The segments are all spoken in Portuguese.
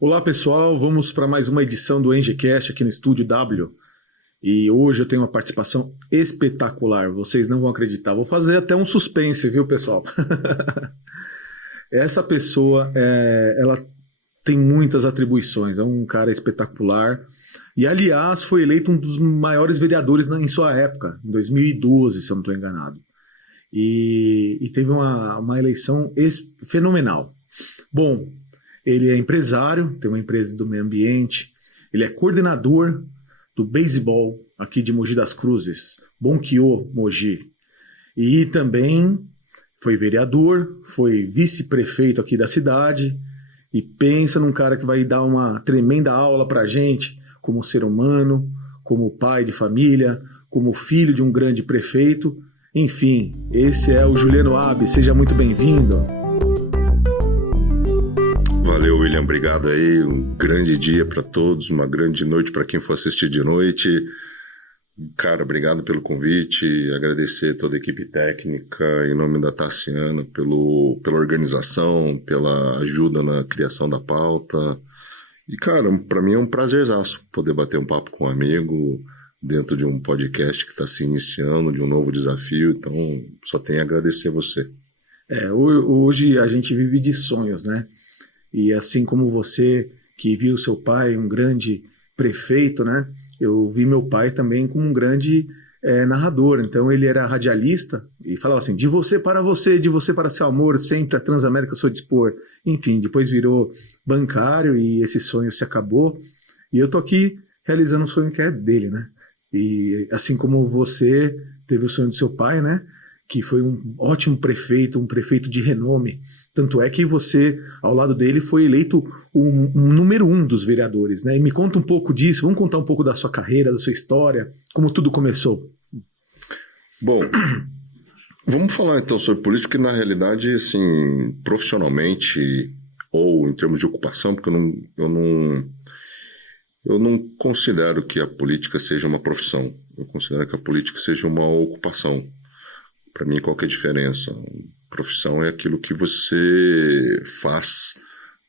Olá pessoal, vamos para mais uma edição do NGCast aqui no Estúdio W. E hoje eu tenho uma participação espetacular, vocês não vão acreditar. Vou fazer até um suspense, viu pessoal? Essa pessoa, ela tem muitas atribuições, é um cara espetacular. E aliás, foi eleito um dos maiores vereadores em sua época, em 2012, se eu não estou enganado. E teve uma eleição fenomenal. Bom, ele é empresário, tem uma empresa do meio ambiente, ele é coordenador do beisebol aqui de Mogi das Cruzes, Bonquiô, Mogi. E também foi vereador, foi vice-prefeito aqui da cidade, e pensa num cara que vai dar uma tremenda aula pra gente, como ser humano, como pai de família, como filho de um grande prefeito. Enfim, esse é o Juliano Abbe, seja muito bem-vindo. Valeu, William, obrigado aí, um grande dia para todos, uma grande noite para quem for assistir de noite. Cara, obrigado pelo convite, agradecer toda a equipe técnica, em nome da Tassiana, pela organização, pela ajuda na criação da pauta. E, cara, para mim é um prazerzaço poder bater um papo com um amigo dentro de um podcast que está se iniciando, de um novo desafio, então só tenho a agradecer a você. Hoje a gente vive de sonhos, né? E assim como você, que viu seu pai, um grande prefeito, né? Eu vi meu pai também como um grande narrador. Então ele era radialista e falava assim, de você, de você para seu amor, sempre a Transamérica sou dispor. Enfim, depois virou bancário e esse sonho se acabou. E eu tô aqui realizando um sonho que é dele, né? E assim como você teve o sonho do seu pai, né? Que foi um ótimo prefeito, um prefeito de renome. Tanto é que você, ao lado dele, foi eleito o número 1 dos vereadores, né? E me conta um pouco disso, vamos contar um pouco da sua carreira, da sua história, como tudo começou. Bom, vamos falar então sobre política, que na realidade, assim, profissionalmente ou em termos de ocupação, porque eu não considero que a política seja uma profissão, eu considero que a política seja uma ocupação. Para mim, qual que é a diferença? Profissão é aquilo que você faz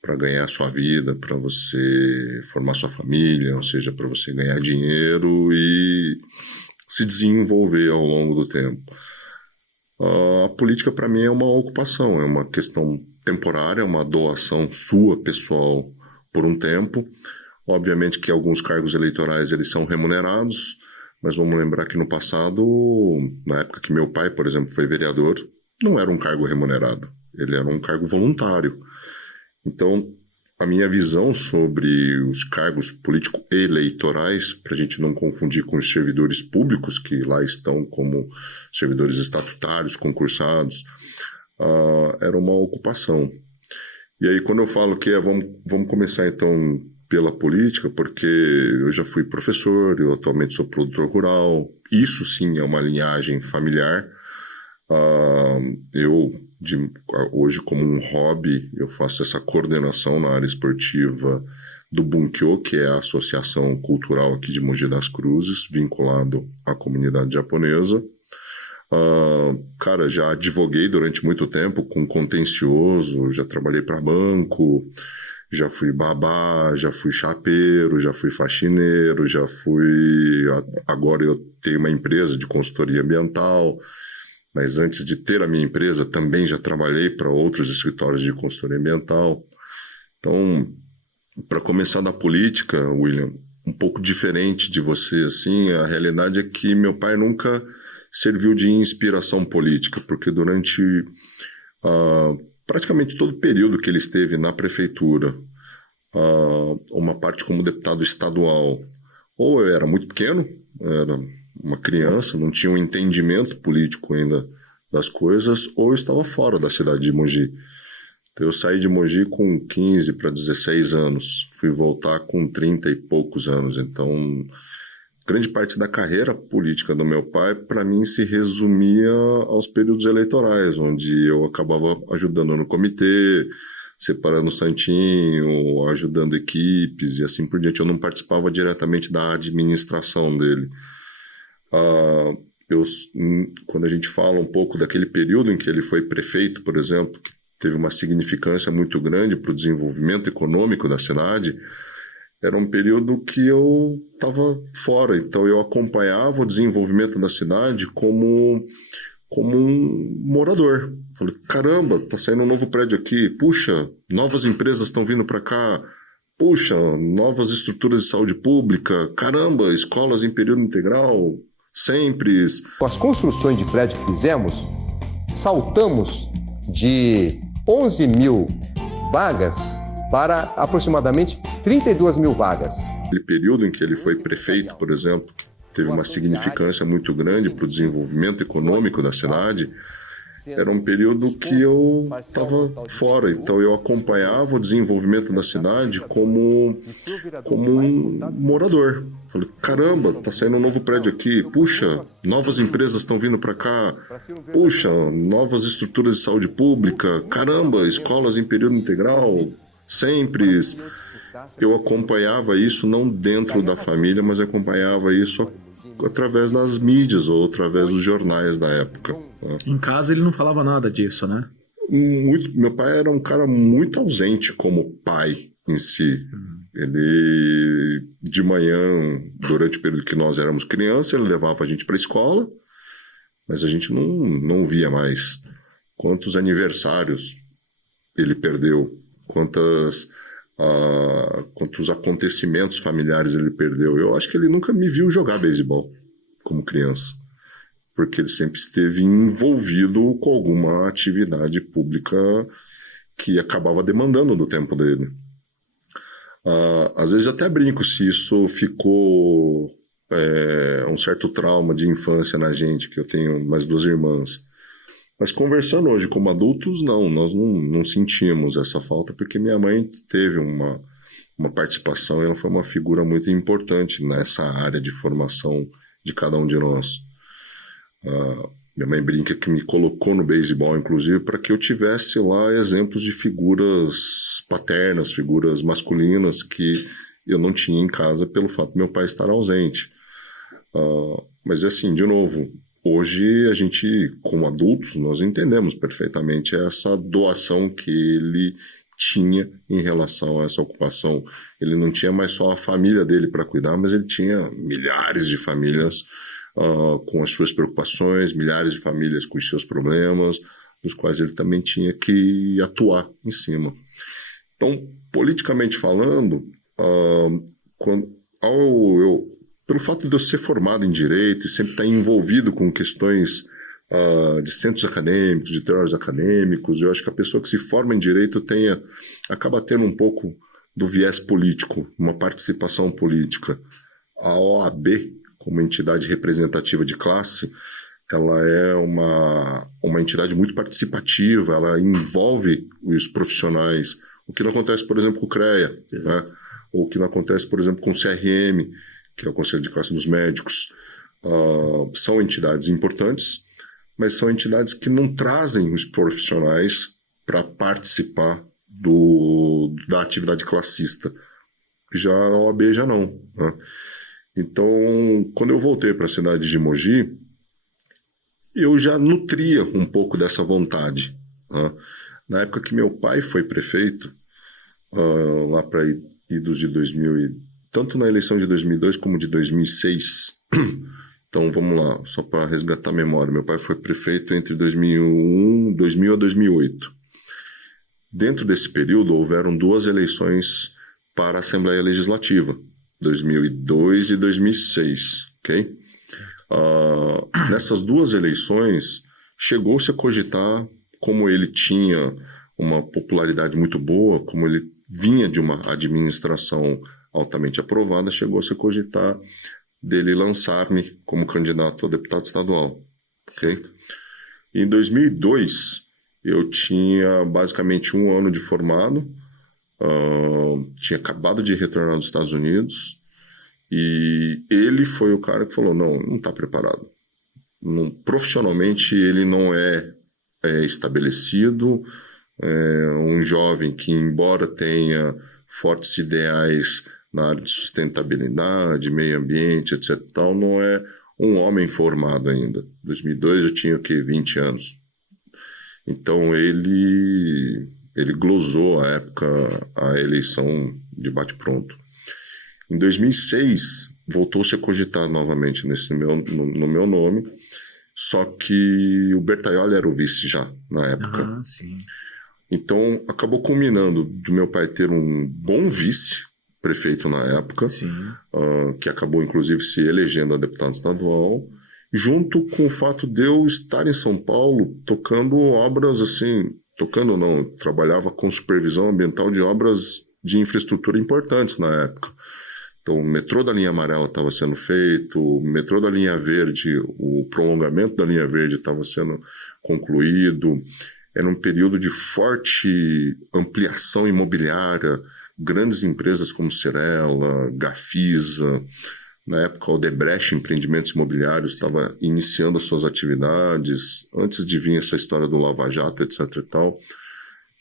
para ganhar a sua vida, para você formar sua família, ou seja, para você ganhar dinheiro e se desenvolver ao longo do tempo. A política, para mim, é uma ocupação, é uma questão temporária, uma doação sua, pessoal, por um tempo. Obviamente que alguns cargos eleitorais eles são remunerados, mas vamos lembrar que no passado, na época que meu pai, por exemplo, foi vereador, não era um cargo remunerado, ele era um cargo voluntário. Então, a minha visão sobre os cargos político-eleitorais, para a gente não confundir com os servidores públicos, que lá estão como servidores estatutários, concursados, era uma ocupação. E aí, quando eu falo que vamos começar então pela política, porque eu já fui professor, eu atualmente sou produtor rural, isso sim é uma linhagem familiar. Hoje, como um hobby, eu faço essa coordenação na área esportiva do Bunkyo, que é a associação cultural aqui de Mogi das Cruzes, vinculado à comunidade japonesa. Cara, já advoguei durante muito tempo com contencioso, já trabalhei para banco, já fui babá, já fui chapeiro, já fui faxineiro, agora eu tenho uma empresa de consultoria ambiental, mas antes de ter a minha empresa também já trabalhei para outros escritórios de consultoria ambiental. Então, para começar na política, William, um pouco diferente de você, assim, a realidade é que meu pai nunca serviu de inspiração política, porque durante praticamente todo o período que ele esteve na prefeitura, uma parte como deputado estadual, ou eu era muito pequeno, era uma criança, não tinha um entendimento político ainda das coisas, ou eu estava fora da cidade de Mogi. Então, eu saí de Mogi com 15 para 16 anos, fui voltar com 30 e poucos anos, então grande parte da carreira política do meu pai, para mim, se resumia aos períodos eleitorais, onde eu acabava ajudando no comitê, separando o santinho, ajudando equipes e assim por diante. Eu não participava diretamente da administração dele. quando a gente fala um pouco daquele período em que ele foi prefeito, por exemplo, que teve uma significância muito grande para o desenvolvimento econômico da cidade, era um período que eu estava fora, então eu acompanhava o desenvolvimento da cidade como um morador. Falei, caramba, tá saindo um novo prédio aqui, puxa, novas empresas estão vindo para cá, puxa, novas estruturas de saúde pública, caramba, escolas em período integral, sempre. Com as construções de prédio que fizemos, saltamos de 11 mil vagas para aproximadamente 32 mil vagas. Aquele período em que ele foi prefeito, por exemplo, teve uma significância muito grande para o desenvolvimento econômico da cidade, era um período que eu estava fora, então eu acompanhava o desenvolvimento da cidade como um morador. Falei, caramba, tá saindo um novo prédio aqui, puxa, novas empresas estão vindo para cá, puxa, novas estruturas de saúde pública, caramba, escolas em período integral, sempre. Eu acompanhava isso não dentro da família, mas acompanhava isso através das mídias ou através dos jornais da época. Né? Em casa ele não falava nada disso, né? Meu pai era um cara muito ausente como pai em si. Ele, de manhã, durante o período que nós éramos crianças, ele levava a gente para a escola, mas a gente não via mais. Quantos aniversários ele perdeu, quantos acontecimentos familiares ele perdeu. Eu acho que ele nunca me viu jogar beisebol como criança, porque ele sempre esteve envolvido com alguma atividade pública que acabava demandando do tempo dele. Às vezes eu até brinco se isso ficou um certo trauma de infância na gente, que eu tenho mais 2 irmãs. Mas conversando hoje como adultos, nós não sentimos essa falta, porque minha mãe teve uma participação e ela foi uma figura muito importante nessa área de formação de cada um de nós. Minha mãe brinca que me colocou no beisebol, inclusive, para que eu tivesse lá exemplos de figuras paternas, figuras masculinas que eu não tinha em casa pelo fato do meu pai estar ausente. Mas assim, de novo, hoje a gente, como adultos, nós entendemos perfeitamente essa doação que ele tinha em relação a essa ocupação. Ele não tinha mais só a família dele para cuidar, mas ele tinha milhares de famílias com as suas preocupações, milhares de famílias com os seus problemas, dos quais ele também tinha que atuar em cima. Então, politicamente falando, pelo fato de eu ser formado em Direito e sempre estar envolvido com questões de centros acadêmicos, de teóricos acadêmicos, eu acho que a pessoa que se forma em Direito acaba tendo um pouco do viés político, uma participação política. A OAB, como entidade representativa de classe, ela é uma entidade muito participativa, ela envolve os profissionais, o que não acontece, por exemplo, com o CREA, né? Ou o que não acontece, por exemplo, com o CRM, que é o Conselho de Classe dos Médicos. São entidades importantes, mas são entidades que não trazem os profissionais para participar da atividade classista. Já a OAB já não, né? Então, quando eu voltei para a cidade de Mogi, eu já nutria um pouco dessa vontade, né? Na época que meu pai foi prefeito, lá para idos de 2000, tanto na eleição de 2002 como de 2006, então vamos lá, só para resgatar a memória, meu pai foi prefeito entre 2000 a 2008. Dentro desse período, houveram 2 eleições para a Assembleia Legislativa, 2002 e 2006, ok? Nessas 2 eleições, chegou-se a cogitar, como ele tinha uma popularidade muito boa, como ele vinha de uma administração altamente aprovada, chegou-se a cogitar dele lançar-me como candidato a deputado estadual, ok? Em 2002, eu tinha basicamente 1 ano de formado, tinha acabado de retornar dos Estados Unidos, e ele foi o cara que falou, não está preparado. Profissionalmente ele não é estabelecido, um jovem que, embora tenha fortes ideais na área de sustentabilidade, meio ambiente, etc., tal, não é um homem formado ainda. Em 2002 eu tinha o quê? 20 anos. Então ele glosou à época a eleição de bate-pronto. Em 2006 voltou-se a cogitar novamente no meu nome, só que o Bertaioli era o vice já na época. Ah, sim. Então acabou culminando do meu pai ter um bom vice-prefeito na época, que acabou inclusive se elegendo a deputado estadual, junto com o fato de eu estar em São Paulo tocando obras assim, tocando não, eu trabalhava com supervisão ambiental de obras de infraestrutura importantes na época. Então, o metrô da linha amarela estava sendo feito, o metrô da linha verde, o prolongamento da linha verde estava sendo concluído. Era um período de forte ampliação imobiliária, grandes empresas como Cyrela, Gafisa. Na época, o Odebrecht Empreendimentos Imobiliários estava iniciando as suas atividades, antes de vir essa história do Lava Jato, etc. e tal.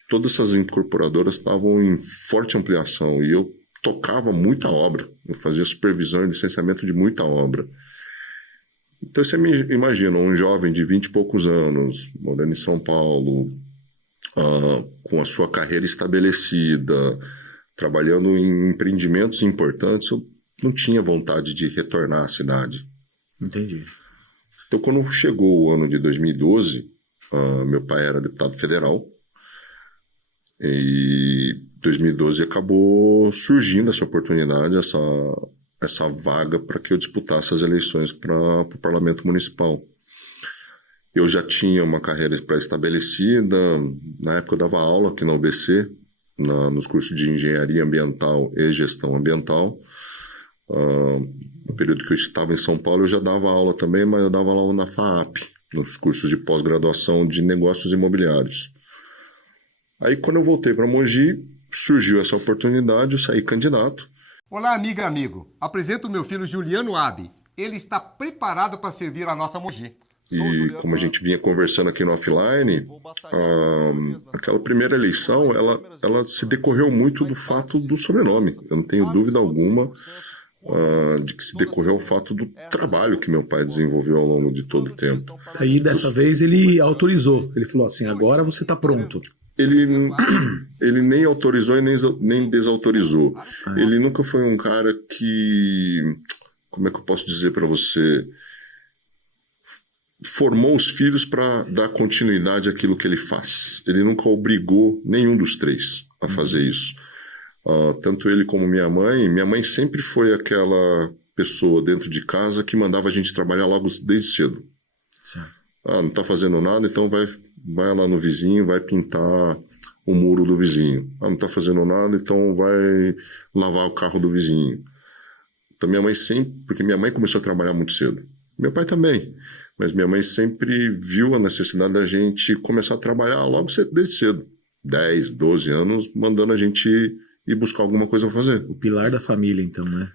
Todas essas incorporadoras estavam em forte ampliação e eu tocava muita obra, eu fazia supervisão e licenciamento de muita obra. Então você me imagina, um jovem de 20 e poucos anos, morando em São Paulo, com a sua carreira estabelecida, trabalhando em empreendimentos importantes, eu não tinha vontade de retornar à cidade. Entendi. Então quando chegou o ano de 2012, meu pai era deputado federal, e 2012 acabou surgindo essa oportunidade, essa vaga para que eu disputasse as eleições para o Parlamento Municipal. Eu já tinha uma carreira pré-estabelecida, na época eu dava aula aqui na UBC, nos cursos de Engenharia Ambiental e Gestão Ambiental. No período que eu estava em São Paulo eu já dava aula também, mas eu dava aula na FAAP, nos cursos de pós-graduação de Negócios Imobiliários. Aí, quando eu voltei para Mogi, surgiu essa oportunidade, eu saí candidato. Olá, amiga e amigo. Apresento o meu filho Juliano Abi. Ele está preparado para servir a nossa Mogi. E como a gente vinha conversando aqui no offline, aquela primeira eleição, ela se decorreu muito do fato do sobrenome. Eu não tenho dúvida alguma de que se decorreu o fato do trabalho que meu pai desenvolveu ao longo de todo o tempo. Aí, dessa vez, ele autorizou. Ele falou assim, agora você está pronto. Ele nem autorizou e nem desautorizou. Ele nunca foi um cara que, como é que eu posso dizer para você, formou os filhos para dar continuidade àquilo que ele faz. Ele nunca obrigou nenhum dos três a fazer isso. Tanto ele como minha mãe sempre foi aquela pessoa dentro de casa que mandava a gente trabalhar logo desde cedo. Não está fazendo nada, então vai lá no vizinho, vai pintar o muro do vizinho. Não está fazendo nada, então vai lavar o carro do vizinho. Então minha mãe sempre, porque minha mãe começou a trabalhar muito cedo. Meu pai também, mas minha mãe sempre viu a necessidade da gente começar a trabalhar logo desde cedo. 10, 12 anos, mandando a gente ir buscar alguma coisa para fazer. O pilar da família, então, né?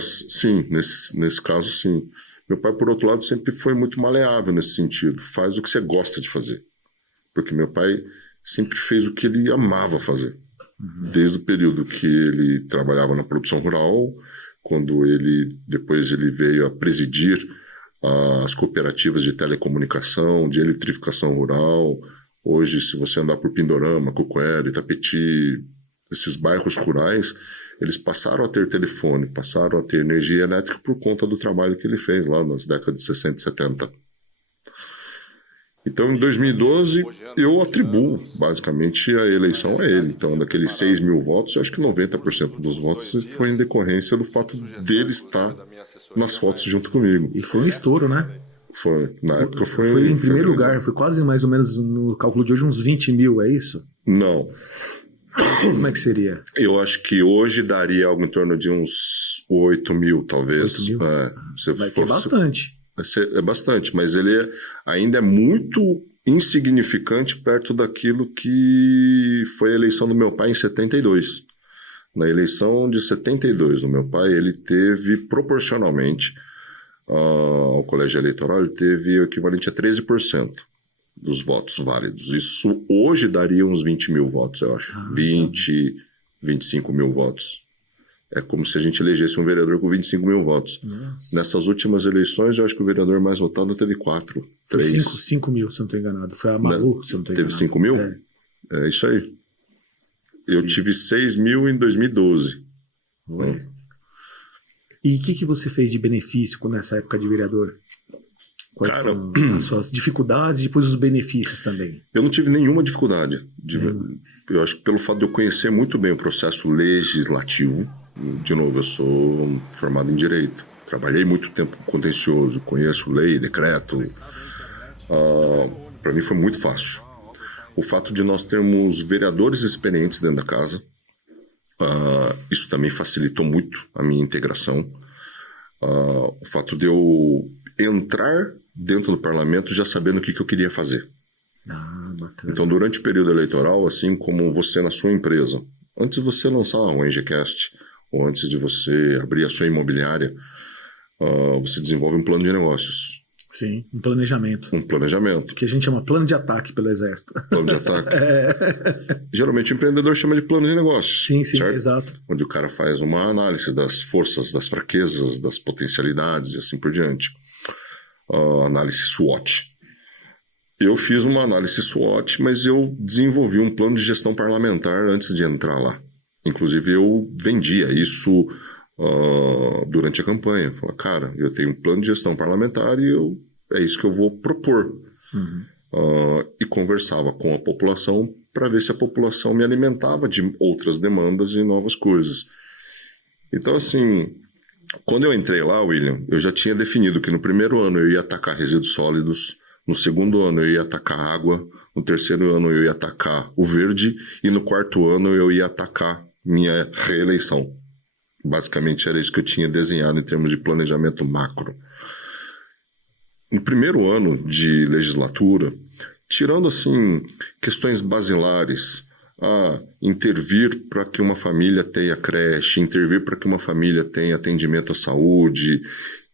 Sim, nesse caso, sim. Meu pai, por outro lado, sempre foi muito maleável nesse sentido. Faz o que você gosta de fazer. Porque meu pai sempre fez o que ele amava fazer. Desde o período que ele trabalhava na produção rural, quando depois ele veio a presidir as cooperativas de telecomunicação, de eletrificação rural. Hoje, se você andar por Pindorama, Cocoero, Itapetí, esses bairros rurais, eles passaram a ter telefone, passaram a ter energia elétrica por conta do trabalho que ele fez lá nas décadas de 60 e 70. Então, em 2012, eu atribuo basicamente a eleição a ele. Então, daqueles 6 mil votos, eu acho que 90% dos votos foi em decorrência do fato dele estar nas fotos junto comigo. E foi um estouro, né? Foi. Na época foi... Foi em primeiro lugar, foi quase mais ou menos, no cálculo de hoje, uns 20 mil, é isso? Não. Como é que seria? Eu acho que hoje daria algo em torno de uns 8 mil, talvez. 8 mil? É bastante. É bastante, mas ele ainda é muito insignificante perto daquilo que foi a eleição do meu pai em 72. Na eleição de 72 do meu pai, ele teve proporcionalmente ao colégio eleitoral, ele teve o equivalente a 13% dos votos válidos. Isso hoje daria uns 20 mil votos, eu acho. 20, 25 mil votos. É como se a gente elegesse um vereador com 25 mil votos. Nossa. Nessas últimas eleições, eu acho que o vereador mais votado teve 4, Foi 3. 5 mil, se eu não estou enganado. Foi a Malu, se eu não estou enganado. Teve 5 mil? É. É isso aí. Eu tive 6 mil em 2012. E o que você fez de benefício nessa época de vereador? Quais Cara, são as suas dificuldades e depois os benefícios também? Eu não tive nenhuma dificuldade. Eu acho que pelo fato de eu conhecer muito bem o processo legislativo, de novo, eu sou formado em Direito. Trabalhei muito tempo com contencioso, conheço lei, decreto. Para mim foi muito fácil. O fato de nós termos vereadores experientes dentro da casa, isso também facilitou muito a minha integração. O fato de eu entrar dentro do parlamento já sabendo o que eu queria fazer. Bacana. Então, durante o período eleitoral, assim como você na sua empresa, antes de você lançar um NGCast, ou antes de você abrir a sua imobiliária, você desenvolve um plano de negócios. Sim, um planejamento. Um planejamento. Que a gente chama plano de ataque pelo Exército. Plano de ataque. Geralmente o empreendedor chama de plano de negócios. Sim, certo? exato. Onde o cara faz uma análise das forças, das fraquezas, das potencialidades e assim por diante. Análise SWOT. Eu fiz uma análise SWOT, mas eu desenvolvi um plano de gestão parlamentar antes de entrar lá. Inclusive, eu vendia isso durante a campanha. Falei, cara, eu tenho um plano de gestão parlamentar e é isso que eu vou propor. E conversava com a população para ver se a população me alimentava de outras demandas e novas coisas. Então, assim, quando eu entrei lá, William, eu já tinha definido que no primeiro ano eu ia atacar resíduos sólidos, no segundo ano eu ia atacar água, no terceiro ano eu ia atacar o verde e no quarto ano eu ia atacar minha reeleição. Basicamente era isso que eu tinha desenhado em termos de planejamento macro. No primeiro ano de legislatura, tirando assim questões basilares, intervir para que uma família tenha creche, intervir para que uma família tenha atendimento à saúde,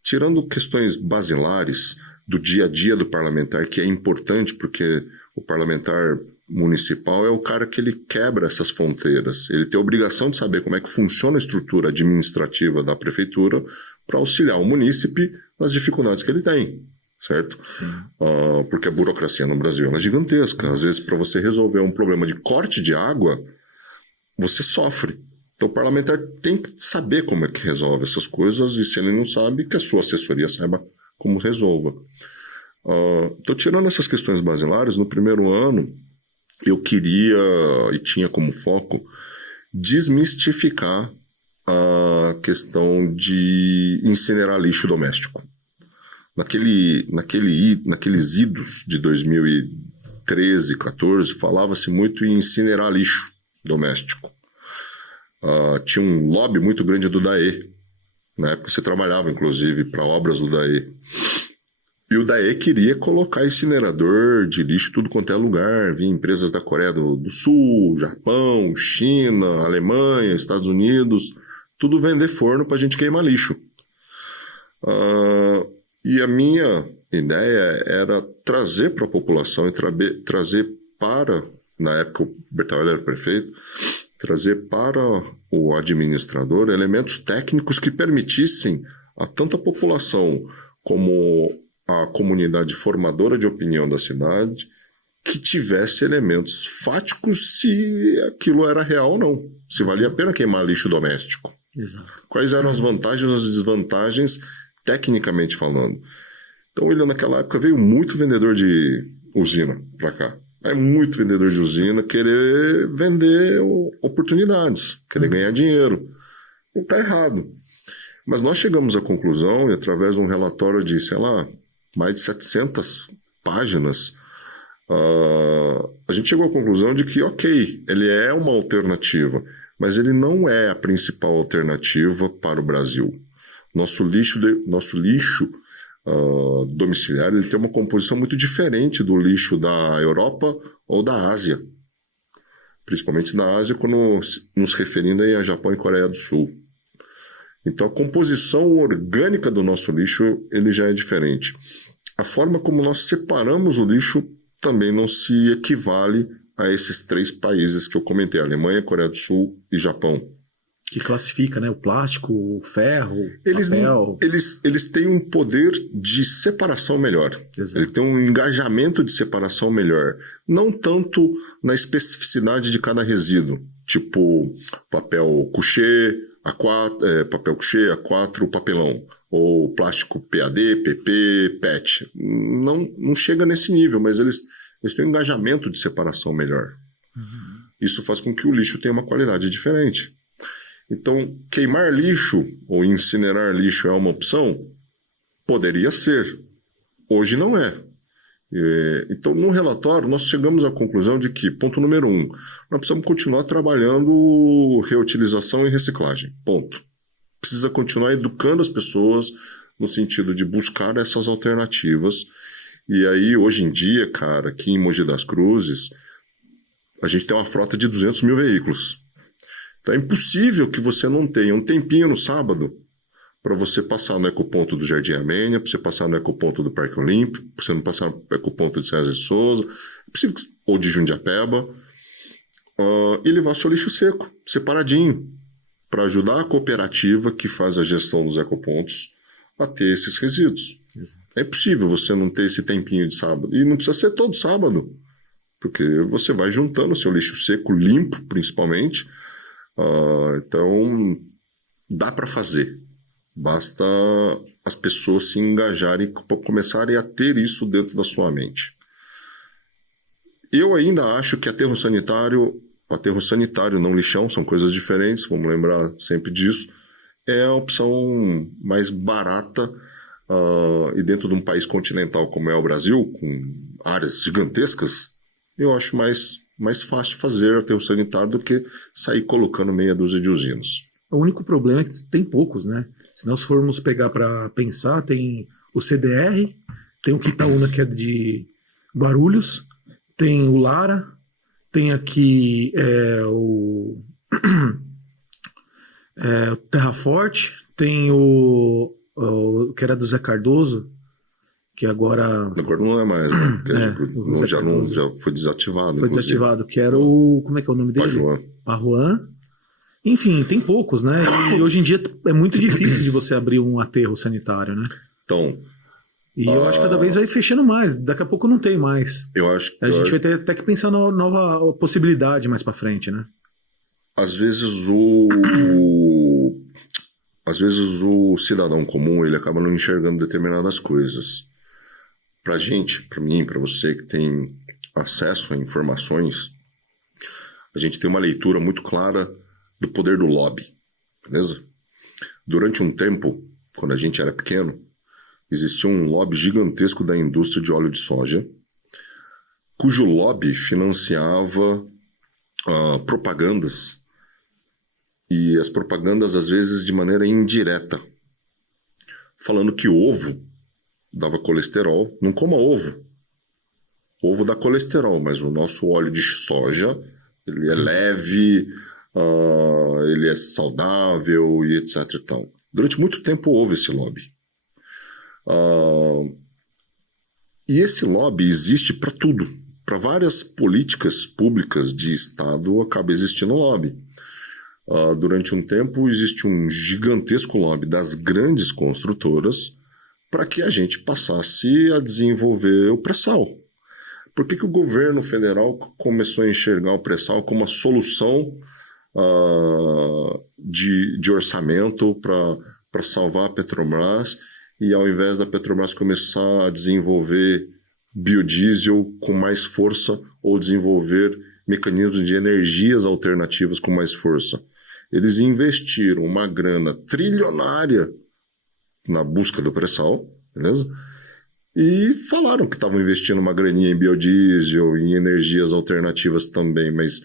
tirando questões basilares do dia a dia do parlamentar, que é importante porque o parlamentar municipal é o cara que ele quebra essas fronteiras. Ele tem a obrigação de saber como é que funciona a estrutura administrativa da prefeitura para auxiliar o munícipe nas dificuldades que ele tem, certo? Porque a burocracia no Brasil é gigantesca. Às vezes, para você resolver um problema de corte de água, você sofre. Então, o parlamentar tem que saber como é que resolve essas coisas e, se ele não sabe, que a sua assessoria saiba como resolva. Então, tirando essas questões basilares, no primeiro ano, eu queria e tinha como foco desmistificar a questão de incinerar lixo doméstico. Naqueles idos de 2013, 2014, falava-se muito em incinerar lixo doméstico. Tinha um lobby muito grande do DAE. Na época você trabalhava, inclusive, para obras do DAE. E o DAE queria colocar incinerador de lixo tudo quanto é lugar. Vinha empresas da Coreia do Sul, Japão, China, Alemanha, Estados Unidos, tudo vender forno para a gente queimar lixo. E a minha ideia era trazer para a população e trazer para, na época o Bertauel era prefeito, trazer para o administrador elementos técnicos que permitissem a tanta população como a comunidade formadora de opinião da cidade que tivesse elementos fáticos se aquilo era real ou não, se valia a pena queimar lixo doméstico. Exato. Quais eram as vantagens e as desvantagens tecnicamente falando. Então, ele naquela época veio muito vendedor de usina para cá. É muito vendedor de usina querer vender oportunidades, querer ganhar dinheiro. Não está errado. Mas nós chegamos à conclusão, e através de um relatório de, sei lá, mais de 700 páginas, a gente chegou à conclusão de que, ok, ele é uma alternativa, mas ele não é a principal alternativa para o Brasil. Nosso lixo domiciliar ele tem uma composição muito diferente do lixo da Europa ou da Ásia. Principalmente da Ásia, quando nos referindo aí a Japão e Coreia do Sul. Então, a composição orgânica do nosso lixo ele já é diferente. A forma como nós separamos o lixo também não se equivale a esses 3 países que eu comentei, Alemanha, Coreia do Sul e Japão. Que classifica, né? O plástico, o ferro, o papel. Eles têm um poder de separação melhor. Exato. Eles têm um engajamento de separação melhor. Não tanto na especificidade de cada resíduo. Tipo, papel couché, papel couché, A4, papelão. Ou plástico PAD, PP, PET. Não chega nesse nível, mas eles têm um engajamento de separação melhor. Isso faz com que o lixo tenha uma qualidade diferente. Então, queimar lixo ou incinerar lixo é uma opção? Poderia ser. Hoje não é. Então, no relatório, nós chegamos à conclusão de que, ponto número 1, nós precisamos continuar trabalhando reutilização e reciclagem. Ponto. Precisa continuar educando as pessoas no sentido de buscar essas alternativas. E aí, hoje em dia, cara, aqui em Mogi das Cruzes, a gente tem uma frota de 200 mil veículos. Então é impossível que você não tenha um tempinho no sábado para você passar no ecoponto do Jardim Amênia, para você passar no ecoponto do Parque Olímpico, para você não passar no ecoponto de César de Souza, ou de Jundiapeba, e levar seu lixo seco, separadinho, para ajudar a cooperativa que faz a gestão dos ecopontos a ter esses resíduos. É impossível você não ter esse tempinho de sábado. E não precisa ser todo sábado, porque você vai juntando seu lixo seco, limpo principalmente. Então, dá para fazer. Basta as pessoas se engajarem e começarem a ter isso dentro da sua mente. Eu ainda acho que aterro sanitário, não lixão, são coisas diferentes, vamos lembrar sempre disso, é a opção mais barata e dentro de um país continental como é o Brasil, com áreas gigantescas, eu acho mais fácil fazer aterro sanitário do que sair colocando meia dúzia de usinas. O único problema é que tem poucos, né? Se nós formos pegar para pensar, tem o CDR, tem o Quitaúna, que é de Guarulhos, tem o Lara, tem aqui o Terra Forte, tem o que era do Zé Cardoso, que agora não é mais, né? Já foi desativado. Foi desativado, que era o... Como é que é o nome dele? Parruan. Enfim, tem poucos, né? E hoje em dia é muito difícil de você abrir um aterro sanitário, né? Então... E eu acho que cada vez vai fechando mais. Daqui a pouco não tem mais. A gente vai ter até que pensar na nova possibilidade mais pra frente, né? Às vezes o cidadão comum, ele acaba não enxergando determinadas coisas. Pra gente, pra mim, pra você que tem acesso a informações, a gente tem uma leitura muito clara do poder do lobby, beleza? Durante um tempo, quando a gente era pequeno, existia um lobby gigantesco da indústria de óleo de soja, cujo lobby financiava propagandas, e as propagandas às vezes de maneira indireta, falando que ovo dava colesterol. Não coma ovo. Ovo dá colesterol, mas o nosso óleo de soja, ele é leve, ele é saudável e etc e tal. Durante muito tempo houve esse lobby. E esse lobby existe para tudo. Para várias políticas públicas de Estado acaba existindo lobby. Durante um tempo existe um gigantesco lobby das grandes construtoras para que a gente passasse a desenvolver o pré-sal. Por que o governo federal começou a enxergar o pré-sal como uma solução de orçamento para salvar a Petrobras, e ao invés da Petrobras começar a desenvolver biodiesel com mais força ou desenvolver mecanismos de energias alternativas com mais força? Eles investiram uma grana trilionária na busca do pré-sal, beleza? E falaram que estavam investindo uma graninha em biodiesel, em energias alternativas também, mas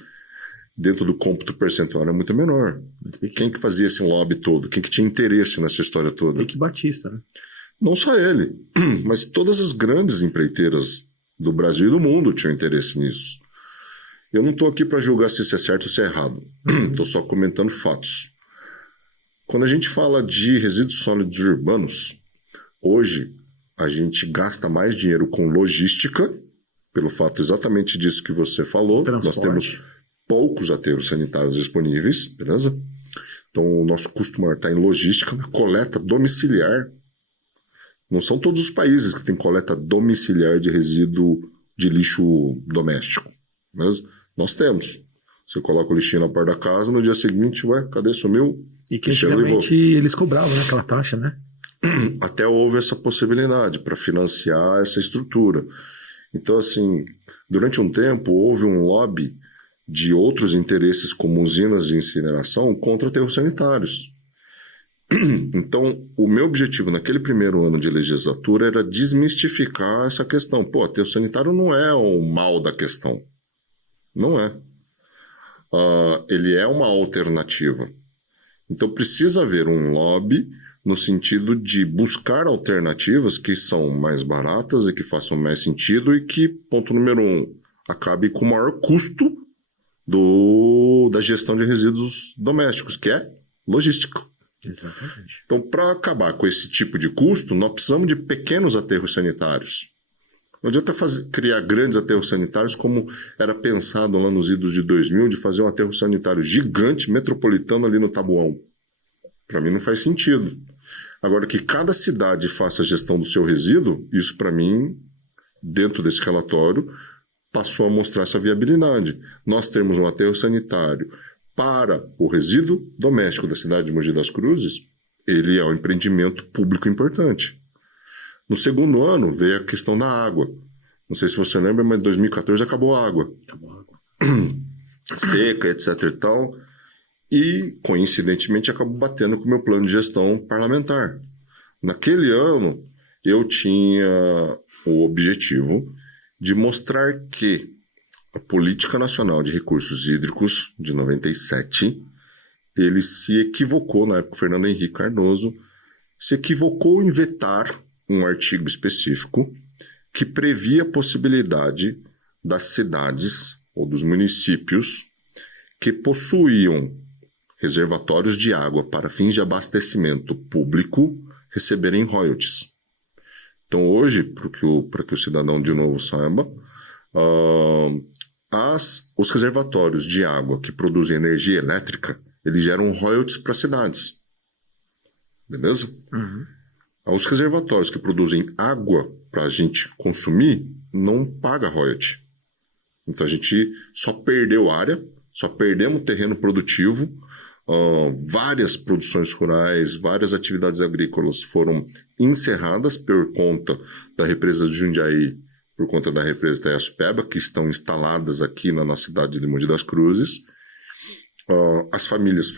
dentro do cômputo percentual era muito menor. Quem que fazia esse lobby todo? Quem que tinha interesse nessa história toda? Eike Batista, né? Não só ele, mas todas as grandes empreiteiras do Brasil e do mundo tinham interesse nisso. Eu não estou aqui para julgar se isso é certo ou se é errado. Estou só comentando fatos. Quando a gente fala de resíduos sólidos urbanos, hoje a gente gasta mais dinheiro com logística, pelo fato exatamente disso que você falou. Transporte. Nós temos poucos aterros sanitários disponíveis, beleza? Então, o nosso custo maior está em logística, na coleta domiciliar. Não são todos os países que têm coleta domiciliar de resíduo de lixo doméstico. Mas nós temos. Você coloca o lixinho na porta da casa, no dia seguinte, ué, cadê? Sumiu? E que antigamente eles cobravam, né, aquela taxa, né? Até houve essa possibilidade para financiar essa estrutura. Então, assim, durante um tempo houve um lobby de outros interesses, como usinas de incineração, contra aterros sanitários. Então, o meu objetivo naquele primeiro ano de legislatura era desmistificar essa questão. Pô, aterro sanitário não é o mal da questão. Não é. Ele é uma alternativa. Então, precisa haver um lobby no sentido de buscar alternativas que são mais baratas e que façam mais sentido e que, ponto número 1, acabe com o maior custo da gestão de resíduos domésticos, que é logística. Exatamente. Então, para acabar com esse tipo de custo, nós precisamos de pequenos aterros sanitários. Não adianta criar grandes aterros sanitários como era pensado lá nos idos de 2000, de fazer um aterro sanitário gigante, metropolitano ali no Taboão. Para mim não faz sentido. Agora, que cada cidade faça a gestão do seu resíduo, isso para mim, dentro desse relatório, passou a mostrar essa viabilidade. Nós temos um aterro sanitário para o resíduo doméstico da cidade de Mogi das Cruzes, ele é um empreendimento público importante. No segundo ano, veio a questão da água. Não sei se você lembra, mas em 2014 acabou a água. Acabou a água. Seca, etc e tal. E, coincidentemente, acabou batendo com o meu plano de gestão parlamentar. Naquele ano, eu tinha o objetivo de mostrar que a Política Nacional de Recursos Hídricos, de 97, ele se equivocou, na época, o Fernando Henrique Cardoso, se equivocou em vetar um artigo específico que previa a possibilidade das cidades ou dos municípios que possuíam reservatórios de água para fins de abastecimento público receberem royalties. Então, hoje, para que o cidadão de novo saiba, os reservatórios de água que produzem energia elétrica, eles geram royalties para cidades. Beleza? Uhum. Os reservatórios que produzem água para a gente consumir não paga royalty. Então, a gente só perdeu área, só perdemos terreno produtivo, várias produções rurais, várias atividades agrícolas foram encerradas por conta da represa de Jundiaí, por conta da represa da Iasupeba, que estão instaladas aqui na nossa cidade de Mogi das Cruzes. As famílias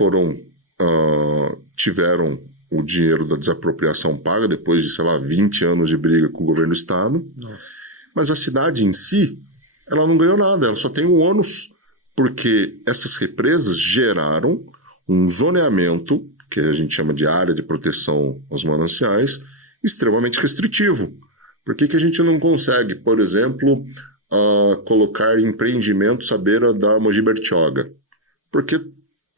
tiveram o dinheiro da desapropriação paga depois de, 20 anos de briga com o governo do estado. Nossa. Mas a cidade em si, ela não ganhou nada, ela só tem um ônus, porque essas represas geraram um zoneamento, que a gente chama de área de proteção aos mananciais, extremamente restritivo. Por que a gente não consegue, por exemplo, colocar empreendimentos à beira da Mogi Bertioga? Porque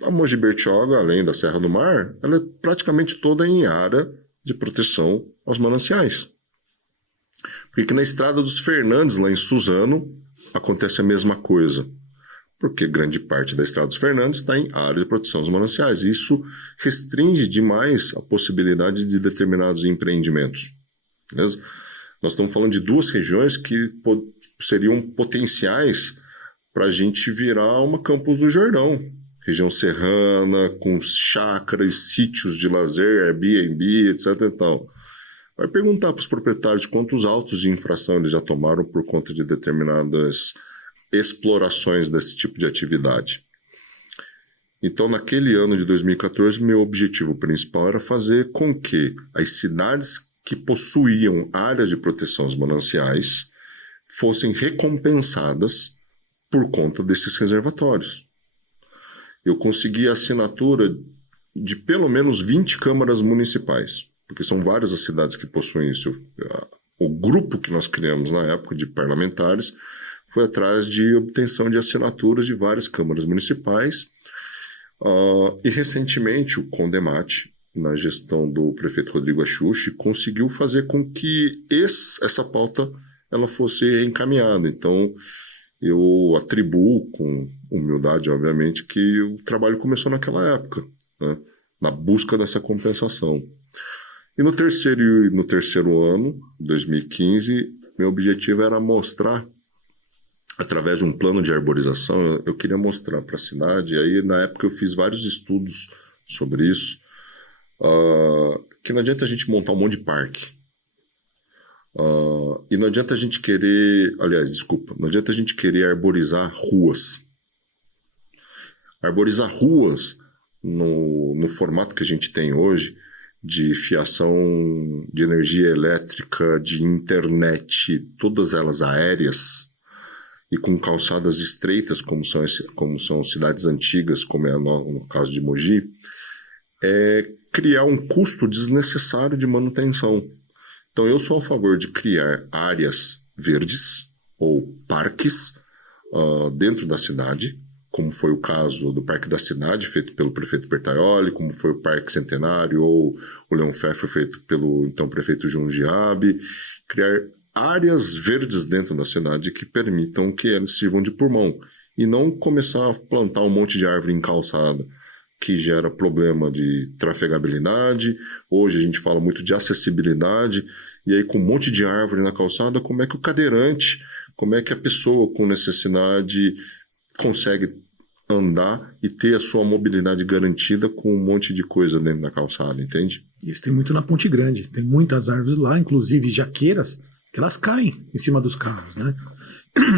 a Mogi Bertioga, além da Serra do Mar, ela é praticamente toda em área de proteção aos mananciais. Por que na Estrada dos Fernandes, lá em Suzano, acontece a mesma coisa? Porque grande parte da Estrada dos Fernandes está em área de proteção aos mananciais. E isso restringe demais a possibilidade de determinados empreendimentos. Beleza? Nós estamos falando de duas regiões que seriam potenciais para a gente virar uma Campos do Jordão. Região serrana, com chácaras, sítios de lazer, Airbnb, etc. e tal. Vai perguntar para os proprietários quantos autos de infração eles já tomaram por conta de determinadas explorações desse tipo de atividade. Então, naquele ano de 2014, meu objetivo principal era fazer com que as cidades que possuíam áreas de proteção aos mananciais fossem recompensadas por conta desses reservatórios. Eu consegui a assinatura de pelo menos 20 câmaras municipais, porque são várias as cidades que possuem isso. O grupo que nós criamos na época de parlamentares foi atrás de obtenção de assinaturas de várias câmaras municipais. E recentemente o Condemate, na gestão do prefeito Rodrigo Axuxi, conseguiu fazer com que essa pauta ela fosse encaminhada. Então, eu atribuo com humildade, obviamente, que o trabalho começou naquela época. né, na busca dessa compensação. E no terceiro ano, 2015, meu objetivo era mostrar, através de um plano de arborização, eu queria mostrar para a cidade, e aí na época eu fiz vários estudos sobre isso, que não adianta a gente montar um monte de parque. E não adianta a gente querer, não adianta a gente querer arborizar ruas. Arborizar ruas no formato que a gente tem hoje, de fiação de energia elétrica, de internet, todas elas aéreas, e com calçadas estreitas, como são cidades antigas, como é no caso de Mogi, é criar um custo desnecessário de manutenção. Então, eu sou a favor de criar áreas verdes ou parques dentro da cidade, como foi o caso do Parque da Cidade, feito pelo prefeito Bertaioli, como foi o Parque Centenário, ou o Leão Pfeffer, feito pelo então prefeito João Giabi, criar áreas verdes dentro da cidade que permitam que elas sirvam de pulmão, e não começar a plantar um monte de árvore em calçada, que gera problema de trafegabilidade. Hoje a gente fala muito de acessibilidade, e aí com um monte de árvore na calçada, como é que o cadeirante, como é que a pessoa com necessidade consegue andar e ter a sua mobilidade garantida com um monte de coisa dentro da calçada, entende? Isso tem muito na Ponte Grande, tem muitas árvores lá, inclusive jaqueiras, que elas caem em cima dos carros, né?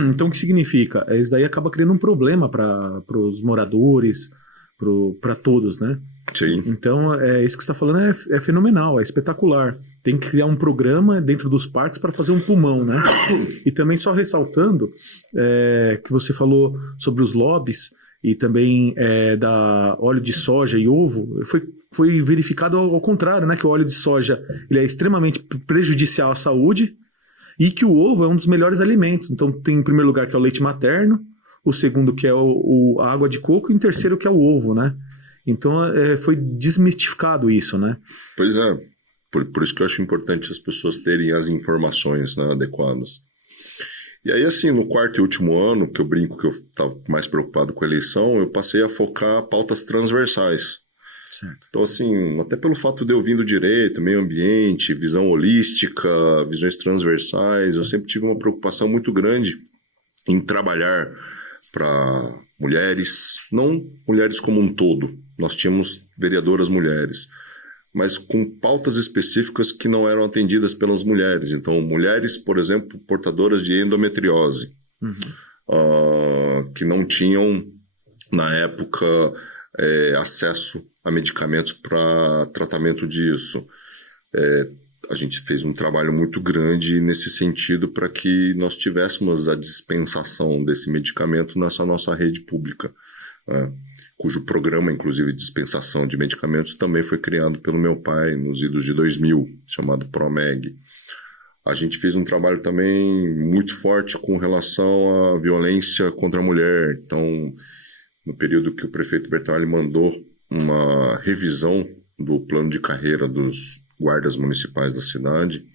Então o que significa? Isso daí acaba criando um problema para os moradores, para todos, né? Sim. Então, isso que você está falando é fenomenal, é espetacular. Tem que criar um programa dentro dos parques para fazer um pulmão, né? E também só ressaltando que você falou sobre os lobbies e também da óleo de soja e ovo, foi verificado ao contrário, né? Que o óleo de soja ele é extremamente prejudicial à saúde e que o ovo é um dos melhores alimentos. Então, tem em primeiro lugar que é o leite materno, o segundo que é a água de coco e em terceiro que é o ovo, né? Então foi desmistificado isso, né? Pois é, por isso que eu acho importante as pessoas terem as informações, né, adequadas. E aí, assim, no quarto e último ano, que eu brinco que eu estava mais preocupado com a eleição, eu passei a focar pautas transversais. Certo. Então, assim, até pelo fato de eu vir do direito, meio ambiente, visão holística, visões transversais, eu sempre tive uma preocupação muito grande em trabalhar para mulheres, não mulheres como um todo, nós tínhamos vereadoras mulheres, mas com pautas específicas que não eram atendidas pelas mulheres. Então, mulheres, por exemplo, portadoras de endometriose, que não tinham, na época, acesso a medicamentos para tratamento disso. A gente fez um trabalho muito grande nesse sentido para que nós tivéssemos a dispensação desse medicamento nessa nossa rede pública, cujo programa, inclusive, de dispensação de medicamentos também foi criado pelo meu pai nos idos de 2000, chamado PROMEG. A gente fez um trabalho também muito forte com relação à violência contra a mulher. Então, no período que o prefeito Bertaioli mandou uma revisão do plano de carreira dos guardas municipais da cidade,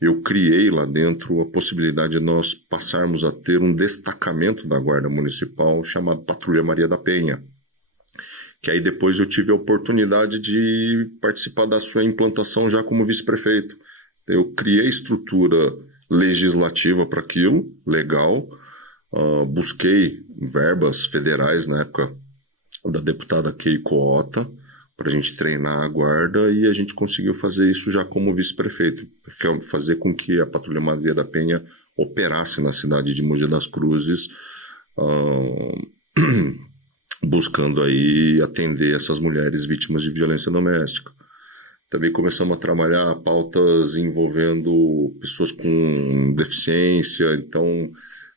eu criei lá dentro a possibilidade de nós passarmos a ter um destacamento da Guarda Municipal chamado Patrulha Maria da Penha, que aí depois eu tive a oportunidade de participar da sua implantação já como vice-prefeito. Eu criei estrutura legislativa para aquilo, legal, busquei verbas federais na época da deputada Keiko Ota, para a gente treinar a guarda, e a gente conseguiu fazer isso já como vice-prefeito, fazer com que a Patrulha Maria da Penha operasse na cidade de Mogi das Cruzes, buscando aí atender essas mulheres vítimas de violência doméstica. Também começamos a trabalhar pautas envolvendo pessoas com deficiência, então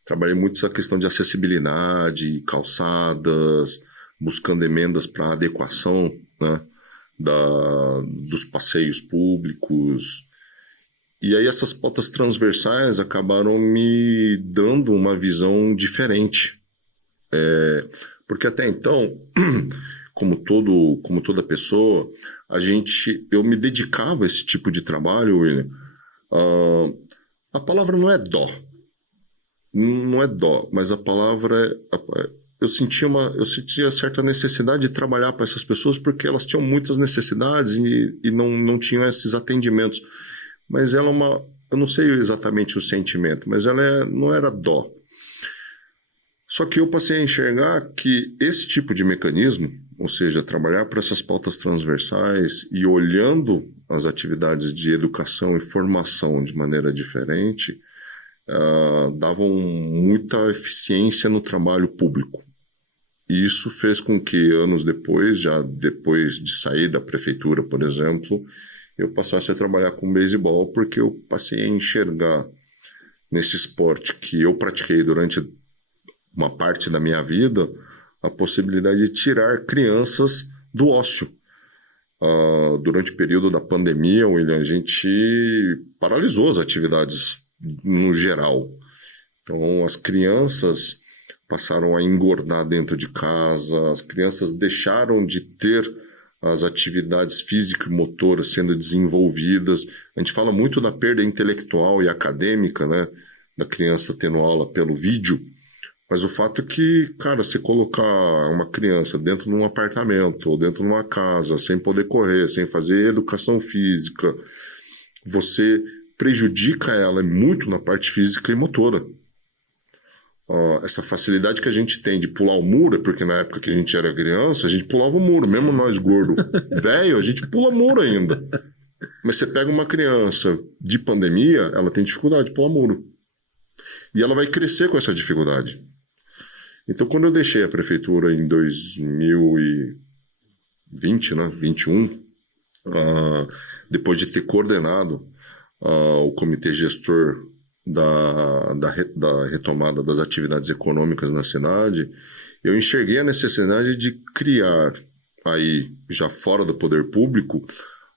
trabalhei muito essa questão de acessibilidade, calçadas, buscando emendas para adequação, né, dos passeios públicos. E aí essas pautas transversais acabaram me dando uma visão diferente. Porque até então, como toda pessoa, eu me dedicava a esse tipo de trabalho, William. A palavra não é dó, mas a palavra eu sentia certa necessidade de trabalhar para essas pessoas porque elas tinham muitas necessidades e não tinham esses atendimentos. Mas ela é eu não sei exatamente o sentimento, mas não era dó. Só que eu passei a enxergar que esse tipo de mecanismo, ou seja, trabalhar para essas pautas transversais e olhando as atividades de educação e formação de maneira diferente, davam muita eficiência no trabalho público. E isso fez com que anos depois, já depois de sair da prefeitura, por exemplo, eu passasse a trabalhar com beisebol, porque eu passei a enxergar nesse esporte que eu pratiquei durante uma parte da minha vida, a possibilidade de tirar crianças do ócio. Durante o período da pandemia, William, a gente paralisou as atividades no geral. Então, as crianças passaram a engordar dentro de casa, as crianças deixaram de ter as atividades físico e motoras sendo desenvolvidas. A gente fala muito da perda intelectual e acadêmica, né, da criança tendo aula pelo vídeo, mas o fato é que, cara, você colocar uma criança dentro de um apartamento ou dentro de uma casa, sem poder correr, sem fazer educação física, você prejudica ela muito na parte física e motora. Essa facilidade que a gente tem de pular o muro, porque na época que a gente era criança, a gente pulava o muro, mesmo nós gordo, velho, a gente pula muro ainda. Mas você pega uma criança de pandemia, ela tem dificuldade de pular muro. E ela vai crescer com essa dificuldade. Então, quando eu deixei a prefeitura em 2020, né, 21, depois de ter coordenado o comitê gestor da retomada das atividades econômicas na cidade, eu enxerguei a necessidade de criar, aí, já fora do poder público,